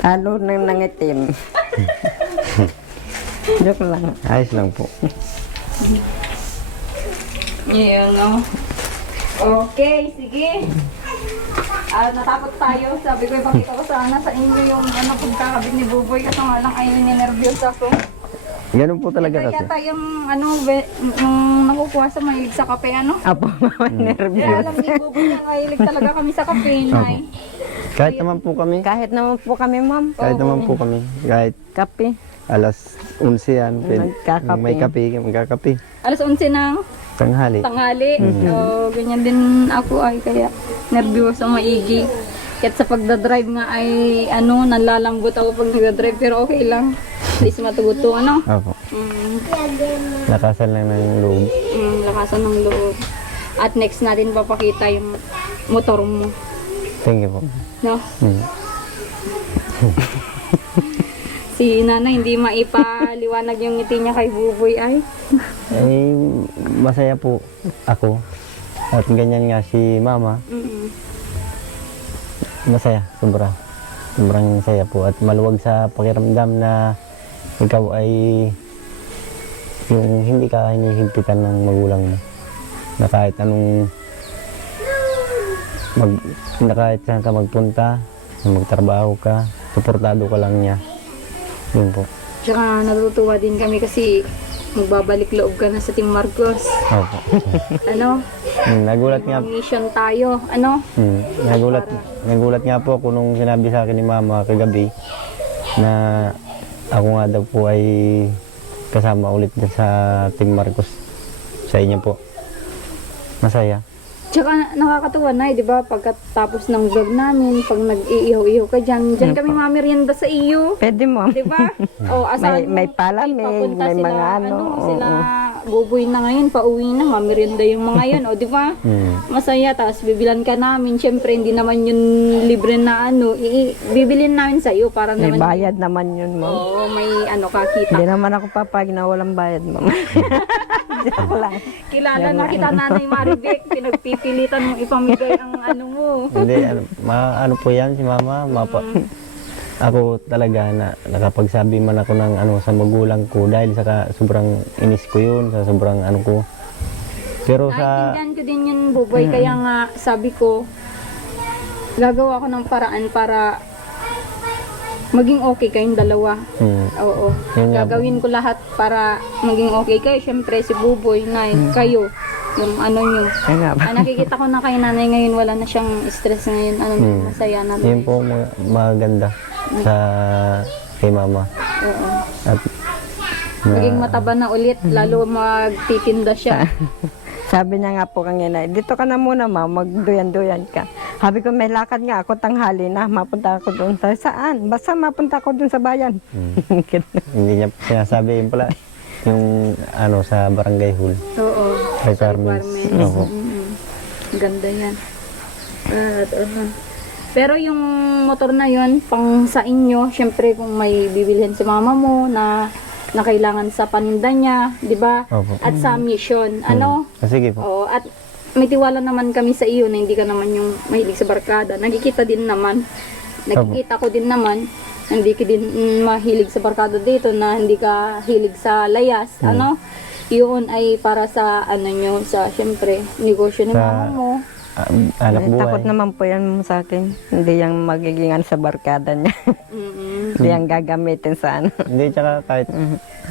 Talo nang nangitim. Joke lang. Ayos lang po. Yan, no? Okay, sige. Natapos tayo. Sabi ko, ipakita ko sana sa inyo yung pagkakabit ni Buboy kasi nga lang ay ninervyos ako. Ganun po talaga Ito kasi. yata yung yung nakukuha sa mahilig sa kape, ano? Apo, Kaya nervous. alam ni Buboy na mahilig talaga kami sa kape, Nay. Kahit naman po kami. Kahit naman po kami, ma'am. Kahit naman po kami. Kahit Kape. alas 11 yan. Magkakape. May kape, magkakape. Alas 11 ng Tanghali. tanghali. So, ganyan din ako ay kaya nervyoso maigi. Kahit sa pagdadrive nga ay nalalambot ako pag nagdadrive pero okay lang. At least matuguto, ano? Opo. Mm, Nakasan lang ng loob. lakasan ng loob. At next natin papakita yung motor mo. Thank you po. No? Mm. Si Nanay hindi maipaliwanag yung ngiti niya kay Buboy ay. Eh, masaya po ako. At ganyan nga si Mama. Mm-mm. Masaya, sobra. Sobrang saya po. At maluwag sa pakiramdam na ikaw ay yung hindi ka hinihigpitan ng magulang mo. Na kahit anong na kahit saan ka magpunta, na magtrabaho ka, suportado ka lang niya. Yun po. Tsaka natutuwa din kami kasi magbabalik loob ka na sa Team Marcos. Opo. Ano? Nagulat nga Mission tayo. Ano? nagulat nga po ako nung sinabi sa akin ni Mama kagabi na ako nga daw po ay kasama ulit dyan sa Team Marcos. Sa inyo po. Masaya. Tsaka nakakatuwa na, di ba? Pagkatapos ng vlog namin, pag nag-iihaw-ihaw ka dyan, dyan kami mamerienda sa iyo. Pwede mo. Di ba? O, asahan mo, May palamig, papunta may sila, mga ano, sila oo. Buboy na ngayon, pauwi na, mamerienda yung mga yun, o, di ba? Masaya, tapos bibilan ka namin, syempre, hindi naman yun libre na bibilin namin sa iyo, para May naman, bayad naman yun, ma'am. oo, may kakita. Hindi naman ako papag na walang bayad, ma'am. Joke lang. Kilala na kita, Nanay Maribek, pinagpipilitan mong ipamigay ang mo. Hindi, ano po yan si Mama. Ako talaga na nakapagsabi man ako ng sa magulang ko dahil sa sobrang inis ko yun, sa sobrang ko. Pero sa Naintindihan ko din yun, Buboy, kaya nga sabi ko, gagawa ko ng paraan para maging okay kayong dalawa. Oo. Yun nga po. Gagawin ko lahat para maging okay kayo. Siyempre, si Buboy, Nay, kayo, yung nyo. Kaya nga ba? Nakikita ko na kay Nanay ngayon, wala na siyang stress ngayon. Masaya na. yun po maganda sa kay Mama. Oo. At Maging mataba na ulit, lalo magtitinda siya. Sabi niya nga po kanina, dito ka na muna, ma'am, magduyan-duyan ka. Sabi ko, may lakad nga ako tanghali na, mapunta ako doon. Saan? Basta mapunta ako doon sa bayan. hindi niya sinasabi yun pala yung sa barangay hall. Oo. Requirements. Opo. Ganda yan. At pero yung motor na yon pang sa inyo, syempre kung may bibilhin sa mama mo na kailangan sa paninda niya, di ba? Opo. At sa mission, Sige po. Oo, at may tiwala naman kami sa iyo na hindi ka naman yung mahilig sa barkada. Nakikita din naman. Nakikita ko din naman na hindi ka din mahilig sa barkada dito, na hindi ka hilig sa layas. Yun ay para sa nyo, sa syempre negosyo ni Sa- mama mo. anak Ay, takot buhay. naman po yan sa akin. Hindi yung magiging ano sa barkada niya. Hindi yung gagamitin sa ano. Hindi, tsaka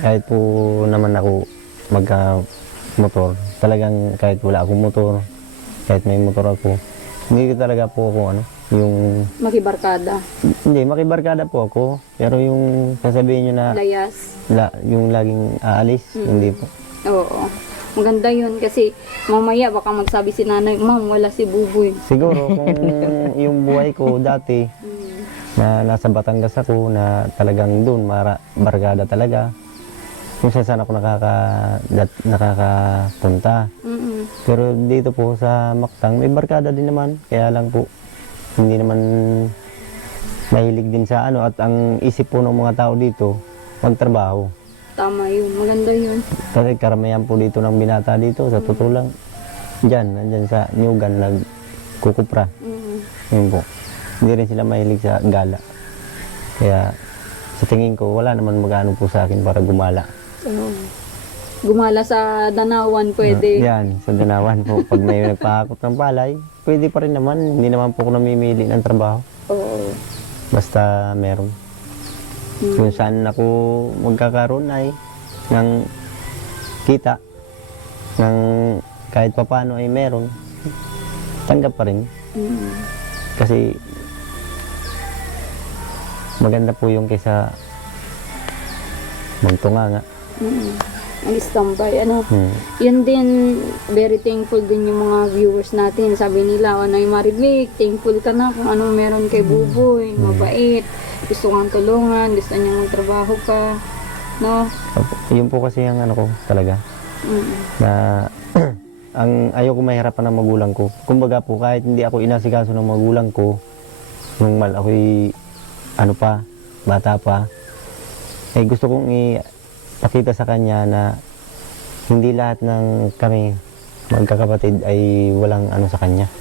kahit po naman ako magka-motor, talagang kahit wala akong motor, kahit may motor ako, hindi ko talaga po ako yung, Makibarkada. hindi, makibarkada po ako, pero yung sasabihin nyo na Layas. yung laging aalis, hindi po. Oo. Maganda yun kasi mamaya baka magsabi si nanay, ma'am, wala si Buboy. Siguro kung yung buhay ko dati, na nasa Batangas ako, na talagang doon, barkada talaga, kung saan ako nakakapunta. Pero dito po sa Mactang, may barkada din naman. Kaya lang po, hindi naman mahilig din sa at ang isip po ng mga tao dito, magtrabaho. Tama yun. Maganda yun. Kasi karamihan po dito ng binata dito, sa totoo lang, nandyan sa Nyugan, nagkukupra. Yun po. Hindi rin sila mahilig sa gala. Kaya sa tingin ko, wala naman magano po sa akin para gumala. Gumala sa Danawan pwede. Yan, sa Danawan po. Pag may nagpahakot ng palay, pwede pa rin naman. Hindi naman po ako namimili ng trabaho. Oo. Basta meron. Kung saan ako magkakaroon ay ng kita, ng kahit papano ay meron, tanggap pa rin. Kasi maganda po yung kaysa magtunga nga. Nag-standby. Yun din, very thankful din yung mga viewers natin. Sabi nila, Nay Maribik, thankful ka na kung ano meron kay Buboy. Mabait. Gusto kang tulungan. Gusto niyang magtrabaho ka. No? Yun po kasi yung ko talaga. Na ang ayoko mahirapan ng magulang ko. Kumbaga po, kahit hindi ako inasikaso ng magulang ko, nung ako'y bata pa, eh gusto kong ipakita sa kanya na hindi lahat ng kami magkakapatid ay walang sa kanya.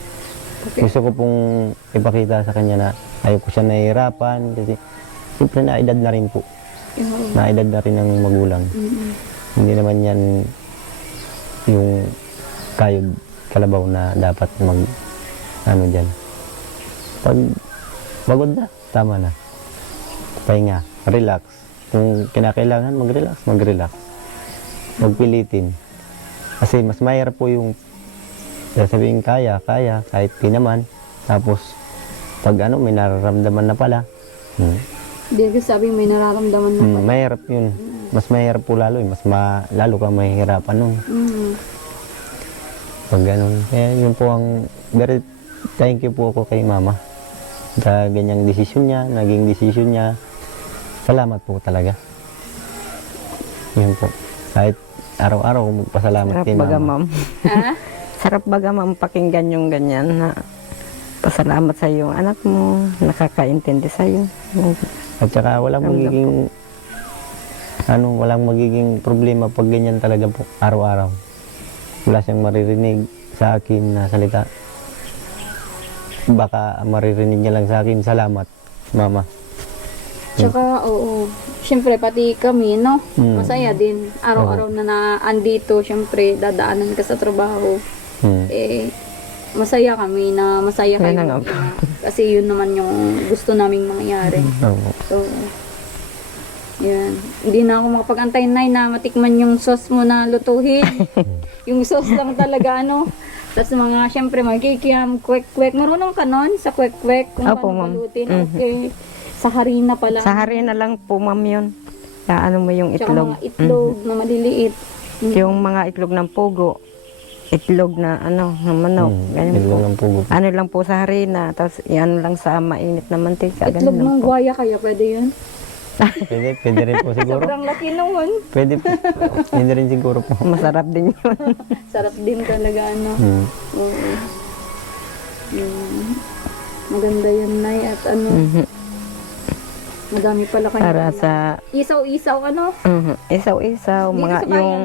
Okay. Gusto ko pong ipakita sa kanya na ayoko siya nahihirapan kasi siyempre naedad na rin po. Naedad na rin ng magulang. Hindi naman yan yung kayod kalabaw na dapat dyan. Pag pagod na, tama na. Pahinga, relax. Kung kinakailangan, mag-relax. Magpilitin. Kasi mas mahirap po yung sasabihin kaya, kahit di naman. Tapos, pag may nararamdaman na pala. Hindi ko sabi may nararamdaman na pala. Mahirap yun. Mas mahirap po lalo. Lalo ka mahihirapan nun. Pag ganun. Kaya yun po very thank you po ako kay mama. Sa ganyang desisyon niya, naging desisyon niya. Salamat po talaga. Yun po. Kahit araw-araw magpasalamat Sarap kay baga, mama. ma'am. Ha? Sarap baga, ma'am, pakinggan yung ganyan na pasalamat sa iyo anak mo, nakakaintindi sa iyo. At saka walang magiging problema pag ganyan talaga po araw-araw. Wala siyang maririnig sa akin na salita. Baka maririnig niya lang sa akin, salamat, mama. Tsaka, oo. Siyempre, pati kami, no? Masaya din. Araw-araw na andito, siyempre, dadaanan ka sa trabaho. Eh, masaya kami na masaya kayo. Kaya na nga po. Kasi yun naman yung gusto naming mangyari. Oo. So, yan. Hindi na ako makapag-antay, Nay, na matikman yung sauce mo na lutuhin. Yung sauce lang talaga, ano? Tapos mga, syempre, magkikiam, kwek-kwek. Marunong ka nun sa kwek-kwek? Kung Opo, paano ma'am. balutin? Okay. Sa harina pala. Sa harina lang po, ma'am, yun. Ano mo yung Tsaka itlog. mga itlog na maliliit. Yung mga itlog ng pugo. Itlog na ng manok. Ganyan Itlog po. ng pugo. Ano lang po sa harina. Tapos yan lang sa mainit na mantika. Itlog Ganun lang ng po. guaya kaya pwede yun? Pwede rin po siguro. Sobrang laki noon. Pwede po. Hindi rin siguro po. Masarap din yun. Sarap din talaga, ano. Oo. Maganda yun, Nay. At ano, madami pala kayo. Para sa Isaw-isaw, ano? isaw-isaw. Dito Mga sa bayan,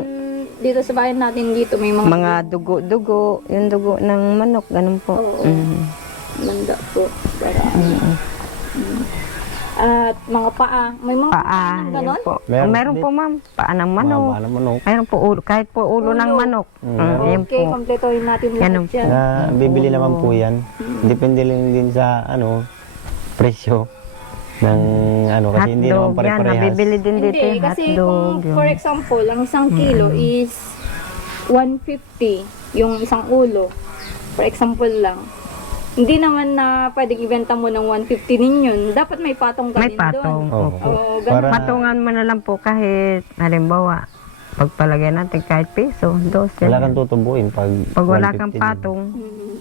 dito sa bayan natin dito, may mga dugo-dugo. Yung dugo ng manok. Ganun po. Oo. Ganda po. Para At mga paa. May mga Paa, ganon? yun po. Meron Meron po, ma'am. Paa ng manok. Mahaba ng manok. Mayroon po ulo, kahit po ulo ng manok. Yan Okay, po. kompletohin natin Ganun lahat yan. Na bibili naman po yan. Depende lang din sa presyo ng kasi hindi naman Hotdog, yan. pare-parehas. Nabibili din dito Hindi, yung kasi hotdog. kung for example, ang isang kilo is 150 yung isang ulo. For example lang. Hindi naman na pwedeng ibenta mo ng 150 ninyon. Dapat may patong ka May din patong. doon. Opo. Oo, ganun. Patungan mo na lang po kahit, halimbawa, pagpalagay natin kahit piso, 12. Wala kang tutubuin pag Pag wala kang 150 din. patong, Mm.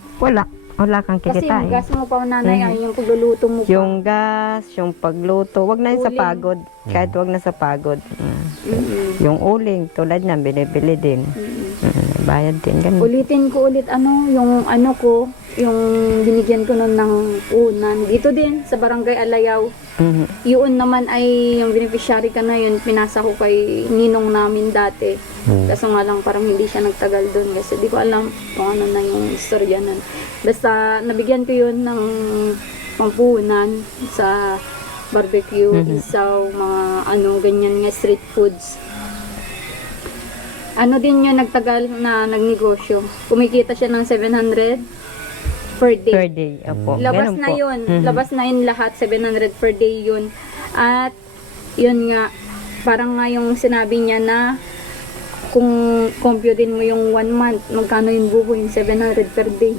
wala kang Kasi yung kikitain. gas mo pa, nanay, ay yung pagluluto mo pa. Yung gas, yung pagluto, wag na yun sa Uling. pagod. Kahit wag na sa pagod. Mm-mm. Yung uling, tulad niyan, binibili din. Mm-mm. Bayad din, ganun. Ulitin ko ulit yung ko, yung binigyan ko nun ng unan. Dito din, sa Barangay Alayaw. Mhm. Yun naman ay yung beneficiary ka na yun, pinasa ko kay ninong namin dati. Kaso nga lang parang hindi siya nagtagal doon kasi di ko alam kung ano na yung istorya nun. Basta nabigyan ko yun ng pampunan sa barbecue, isaw, mga ganyan nga street foods. Ano din yun nagtagal na nagnegosyo. Kumikita siya ng 700 per day. Per day, opo. Labas Ganun na po. yun. Labas na yun lahat. 700 per day yun. At yun nga, parang nga yung sinabi niya na kung compute mo yung 1 month, magkano yung buho yung 700 per day.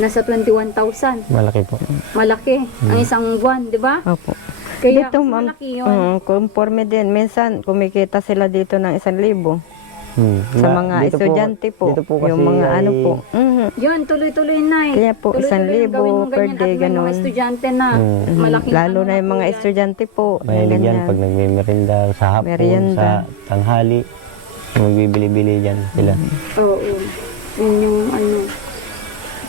Nasa 21,000. Malaki po. Malaki. Ang isang buwan, di ba? Opo. Kaya Dito, mas ma'am, malaki yun. conforme din. Minsan, kumikita sila dito ng 1,000. Sa mga Dito estudyante po. Dito po kasi Yung mga ay- ano po. Mhm. Yun, tuloy-tuloy na eh. Kaya po, Tuloy-tuloy 1,000 gawin mo per ganyan. day, At may mga ganun. estudyante na. Malaking Lalo ano na yung po mga yan. estudyante po. Mahilig yan ganyan. pag nagme-merienda sa hapon, Merienda. sa tanghali. Magbibili-bili dyan sila. Oo. Yun yung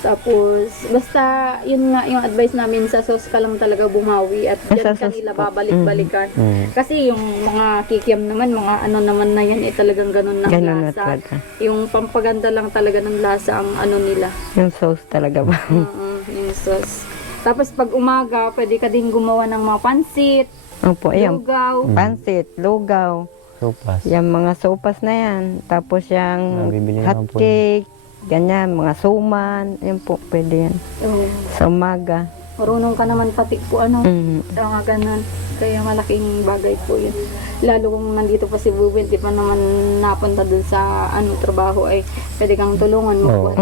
Tapos, basta, yun nga, yung advice namin sa sauce ka lang talaga bumawi at Sa dyan sauce kanila po. babalik-balikan. Mm. Kasi yung mga kikiam naman, mga naman na yan, talagang ganun na ang Ganun na lasa. talaga. Yung pampaganda lang talaga ng lasa ang nila. Yung sauce talaga ba? Yung sauce. Tapos pag umaga, pwede ka din gumawa ng mga pansit, Opo, ayan. lugaw. Pansit, lugaw. Sopas. Yung mga sopas na yan. Tapos yung Nabibili hot naman po cake. Ganyan, mga suman. Yan po, pwede yan. Oo. Sa umaga. Marunong ka naman pati po Mhm. Mga ganun. Kaya malaking bagay po yun. Lalo kung nandito pa si Buben, di pa naman napunta dun sa trabaho ay pwede kang tulungan mo.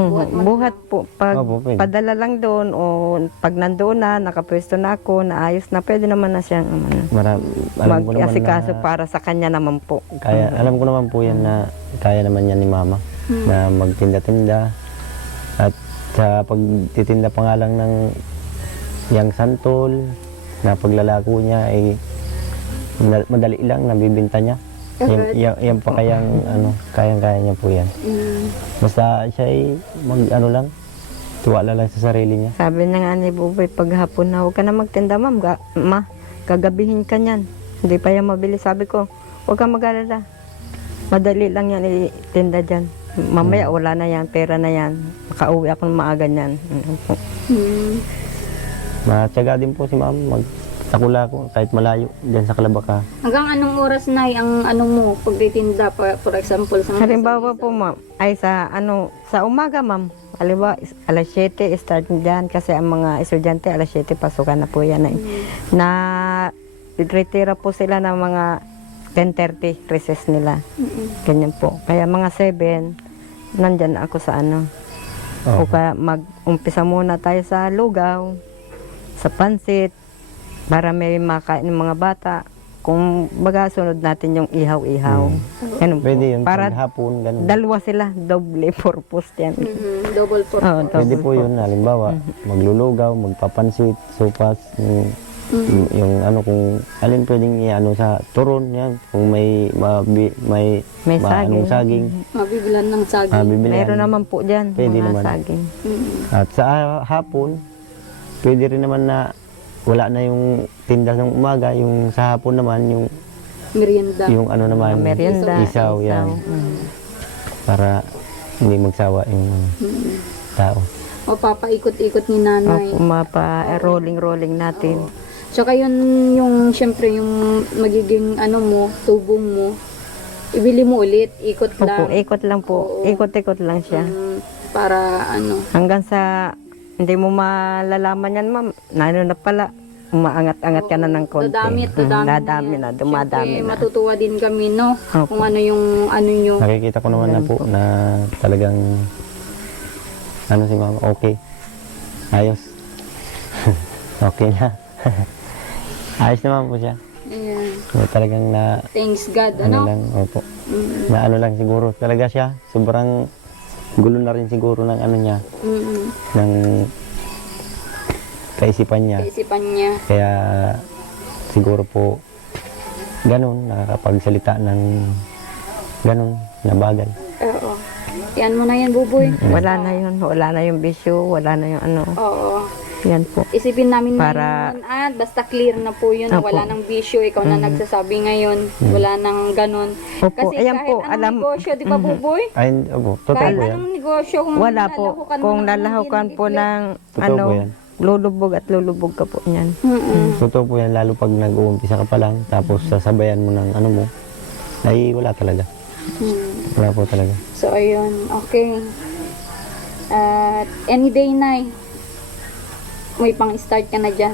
Buhat po. Pag Opo, pwede. padala lang doon o pag nandoon na, nakapwesto na ako, naayos na, pwede naman na siyang Alam ko naman mag-asikaso na para sa kanya naman po. alam ko naman po yan na kaya naman yan ni mama na magtinda-tinda at sa pagtitinda pa nga lang ng yang santol na paglalako niya ay madali lang nabibinta niya. Yan pa kayang kayang-kaya niya po yan. Basta siya ay lang, tuwala lang sa sarili niya. Sabi na nga ni Buboy, paghapon na, huwag ka na magtinda, ma'am. Gagabihin ka niyan. Hindi pa yan mabili. Sabi ko, huwag kang mag-alala. Madali lang yan itinda dyan. Mamaya wala na yan, pera na yan. Makauwi ako ng maaga niyan. Matyaga din po si ma'am, magtakula ko kahit malayo dyan sa Kalabaka. Hanggang anong oras na ang mo pagtitinda, for example, sa mga Halimbawa po, ma'am, ay sa umaga, ma'am. Halimbawa, alas 7 start dyan kasi ang mga estudyante alas 7 pasukan na po yan. Na retira po sila ng mga 10:30 recess nila. Ganyan po. Kaya mga 7, nandyan ako sa O kaya mag-umpisa muna tayo sa lugaw, sa pansit, para may makain ng mga bata. Kung baga sunod natin yung ihaw-ihaw. Ganun po. Pwede yun, Para paghapon, ganun. dalawa sila, double purpose yan. double purpose. Oo, Pwede double po yun, halimbawa, maglulugaw, magpapansit, sopas, yung kung alin pwedeng sa turon, yan. Kung may May saging, Mabibilan ng saging. bibilihan. Meron naman po dyan, Pwede mga naman. saging. At sa hapon, pwede rin naman na wala na yung tinda ng umaga, yung sa hapon naman, yung Merienda. naman, Merienda, isaw, yan. Para hindi magsawa yung tao. O papaikot-ikot ni nanay. Opo, rolling natin. Tsaka yun yung, syempre, yung magiging ano mo, tubong mo, ibili mo ulit, ikot lang. Opo, ikot lang po. Oo. Ikot-ikot lang siya. Para ano, Hanggang sa hindi mo malalaman yan, ma'am. Nano na pala, umaangat-angat ka na ng konti. dadami Dadami na, dumadami Siyempre, na. matutuwa din kami, no? Opo. Kung ano yung ano nyo. Nakikita ko naman na po na talagang ano si mama, okay. Ayos. Okay na. Ayos naman po siya. Ayan. Talagang na Thanks God, ano ano? lang, opo. Mm, Na ano lang siguro talaga siya. Sobrang gulo na rin siguro ng ano niya, mm, ng kaisipan niya. Kaisipan niya. Kaya siguro po ganun, nakakapagsalita ng ganun na bagay. Oo. Yan mo na yan, Buboy. Wala na yun. Wala na yung bisyo. Wala na yung ano. Oo. Yan po. Isipin namin Para- ngayon, basta clear na po yun, Opo. wala nang bisyo, ikaw na nagsasabi ngayon, wala nang ganon. Opo, Kasi ayan kahit po, anong alam- negosyo, di ba, Buboy? Ay, opo, totoo Kahit po yan. anong negosyo, kung Wala po. lalahukan mo Kung ng lalahukan hindi po nag-i-click. ng Totoo ano, po yan. lulubog at lulubog ka po niyan. Totoo po yan, lalo pag nag-uumpisa ka pa lang, tapos sasabayan mo ng ano mo, ay wala talaga. Wala po talaga. So, ayun. Okay. At any day na may pang-start ka na dyan.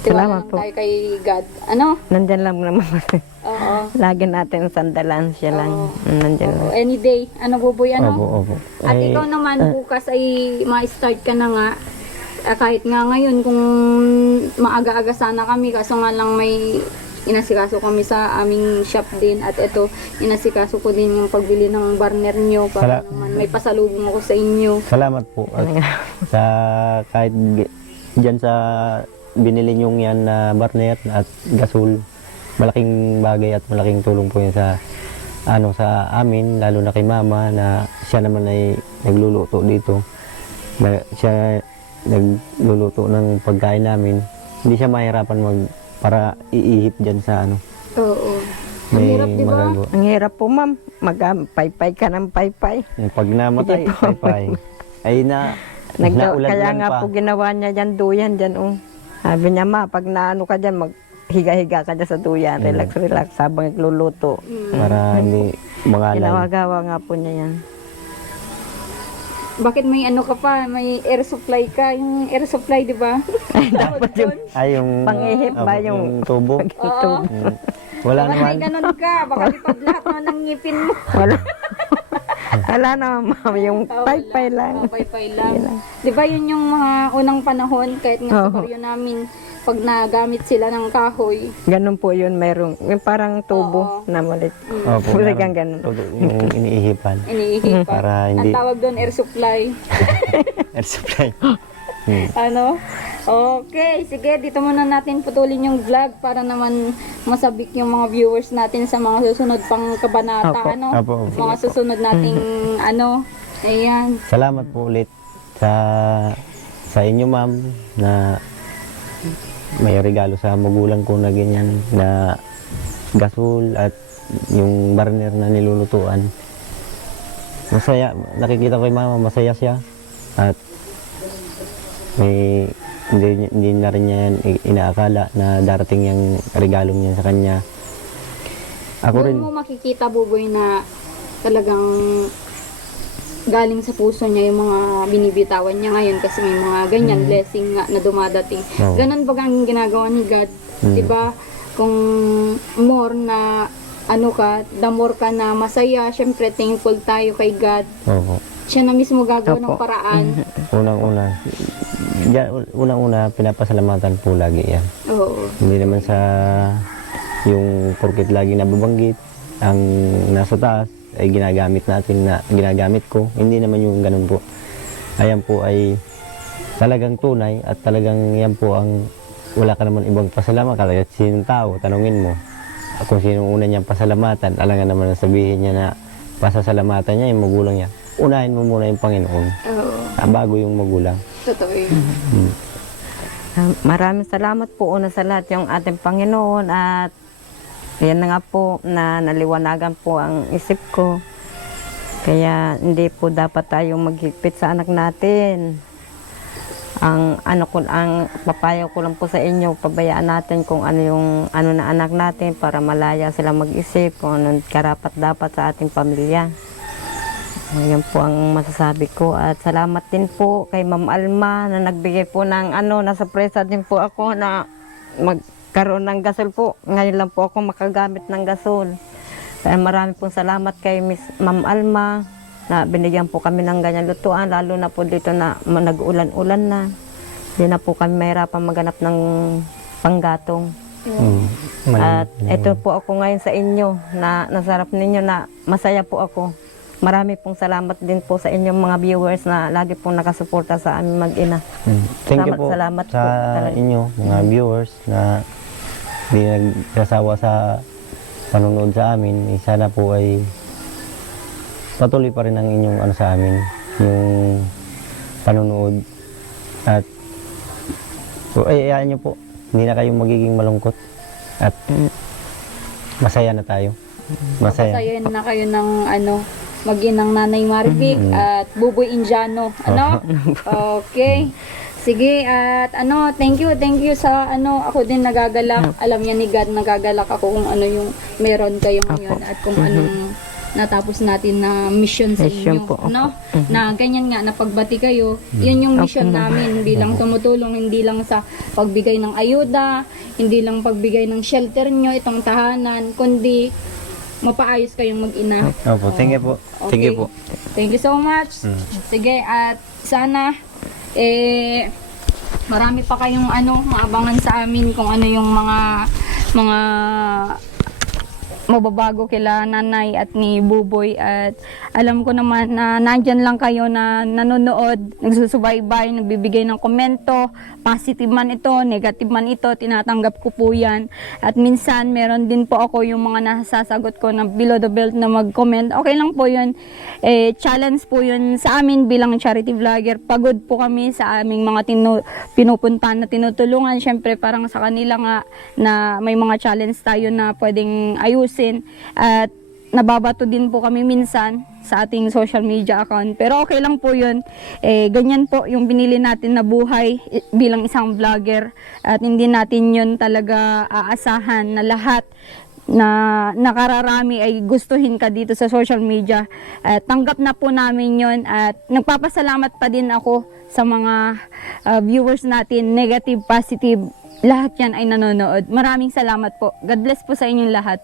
Tiwala Salamat lang po. tayo kay God. Ano? Nandyan lang naman. Oo. Lagi natin sandalan siya lang. Nandyan Oo. lang. Any day. Ano, Buboy? Ano? Opo, opo. At Ay, ikaw naman, bukas ay ma-start ka na nga. Kahit nga ngayon, kung maaga-aga sana kami, kaso nga lang may inasikaso kami sa aming shop din. At ito, inasikaso ko din yung pagbili ng burner nyo para naman may pasalubong ako sa inyo. salamat po. At sa kahit dyan sa binili nyong yan na barner at gasol, malaking bagay at malaking tulong po yun sa ano sa amin, lalo na kay mama na siya naman ay nagluluto dito. Siya nagluluto ng pagkain namin. Hindi siya mahirapan para iihip dyan sa ano. Oo. Ang May hirap, di ba? magagawa. Ang hirap po, ma'am. Mag-paypay ka ng paypay. Yung pag namatay, pay ay naulan Kaya pa. nga po ginawa niya dyan, duyan dyan. Oh. Sabi niya, ma, pag naano ka dyan, maghiga-higa ka dyan sa duyan. Relax, relax, habang nagluluto. Para hindi mangalan. Ginawa-gawa nga po niya yan. Bakit may ano ka pa? May air supply ka. Yung air supply, di ba? Dapat yun. Ay, yung Pang-ihip ba opo, yung Oo. tubo? Wala Baka may naman. ganun ka. Baka lipad lahat naman ng ngipin mo. Wala. Wala naman, ma'am. Yung Ah, paypay wala. lang. Ah, paypay lang. Di ba yun yung mga unang panahon, kahit nga sa Oo. baryo namin, pag nagamit sila ng kahoy, Ganun po yun, mayroong yung parang tubo na malit. Opo, Talagang meron. ganun. Tubo, yung iniihipan. iniihipan. Para Ang hindi tawag doon, air supply. air supply. Ano? Okay, sige, dito muna natin putulin yung vlog para naman masabik yung mga viewers natin sa mga susunod pang kabanata, Opo. ano? Opo, opo. Mga susunod nating, ano, ayan. Salamat po ulit sa inyo, ma'am, na may regalo sa magulang ko na ganyan na gasol at yung burner na nilulutuan. Masaya, nakikita ko kay mama, masaya siya at may hindi na rin niya yan inaakala na darating yung regalong niya sa kanya. Ako rin, Doon mo makikita, Buboy, na talagang galing sa puso niya yung mga binibitawan niya ngayon kasi may mga ganyan blessing nga na dumadating. Oo. Ganun ba ang ginagawa ni God? 'Di ba? Kung more na ano ka, the more ka na masaya, syempre thankful tayo kay God. opo. Siya na mismo gagawa ng Opo. paraan. Unang-una, pinapasalamatan po lagi yan. Oo. Hindi naman sa yung porket lagi nababanggit ang nasa taas ay ginagamit natin na ginagamit ko. Hindi naman yung ganun po. Ayan po ay talagang tunay at talagang yan po ang wala ka naman ibang pasalamat. Kahit sinong tao, tanungin mo. Kung sinong una niyang pasalamatan, alangan naman ang sabihin niya na pasasalamatan niya yung magulang niya. Unahin mo muna yung Panginoon Oo. bago yung magulang. Totoo yun. Maraming salamat po una sa lahat yung ating Panginoon at yan na nga po na naliwanagan po ang isip ko. Kaya hindi po dapat tayong maghigpit sa anak natin. ang papayo ko lang po sa inyo, pabayaan natin kung ano yung ano na anak natin para malaya sila mag-isip kung anong karapat dapat sa ating pamilya. Yan po ang masasabi ko at salamat din po kay Ma'am Alma na nagbigay po ng nasa presa din po ako na magkaroon ng gasol po. Ngayon lang po ako makagamit ng gasol. Kaya marami pong salamat kay Ma'am Alma na binigyan po kami ng ganyan lutuan, lalo na po dito na nag-ulan-ulan na. Hindi na po kami mahirapan maghanap ng panggatong. At ito po ako ngayon sa inyo na nasarap ninyo na masaya po ako. Marami pong salamat din po sa inyong mga viewers na lagi pong nakasuporta sa aming mag-ina. Thank you po Salamat sa po talaga. inyo, mga viewers na hindi nagsasawa sa panonood sa amin. Sana po ay patuloy pa rin ang inyong sa amin, yung panonood. At ayaan nyo po, hindi na kayo magiging malungkot. At masaya na tayo. Masaya. Pasayain na kayo ng mag-inang Nanay Marvic at Buboy Indiano. Okay. Sige, at thank you sa ako din nagagalak. Alam niya ni God, nagagalak ako kung ano yung meron kayo ngayon at kung anong natapos natin na mission sa Mission inyo. po. Na ganyan nga, napagbati kayo. Yun yung mission namin bilang tumutulong, hindi lang sa pagbigay ng ayuda, hindi lang pagbigay ng shelter nyo, itong tahanan, kundi mapaayos kayong mag-ina. Opo, thank you po. Thank you po. Thank you so much. Sige, at sana marami pa kayong maabangan sa amin kung ano yung mga mababago kila nanay at ni Buboy. At alam ko naman na nandyan lang kayo na nanonood, nagsusubaybay, nagbibigay ng komento, positive man ito, negative man ito, tinatanggap ko po yan. At minsan meron din po ako yung mga nasasagot ko na below the belt na mag-comment. Okay lang po yun. Challenge po yun sa amin bilang charity vlogger. Pagod po kami sa aming mga pinupuntahan na tinutulungan. Syempre parang sa kanila nga na may mga challenge tayo na pwedeng ayusin. At nababato din po kami minsan sa ating social media account. Pero okay lang po yun. Ganyan po yung binili natin na buhay bilang isang vlogger. At hindi natin yun talaga aasahan na lahat na nakararami ay gustuhin ka dito sa social media. Tanggap na po namin yun. At nagpapasalamat pa din ako sa mga viewers natin, negative, positive. Lahat yan ay nanonood. Maraming salamat po. God bless po sa inyong lahat.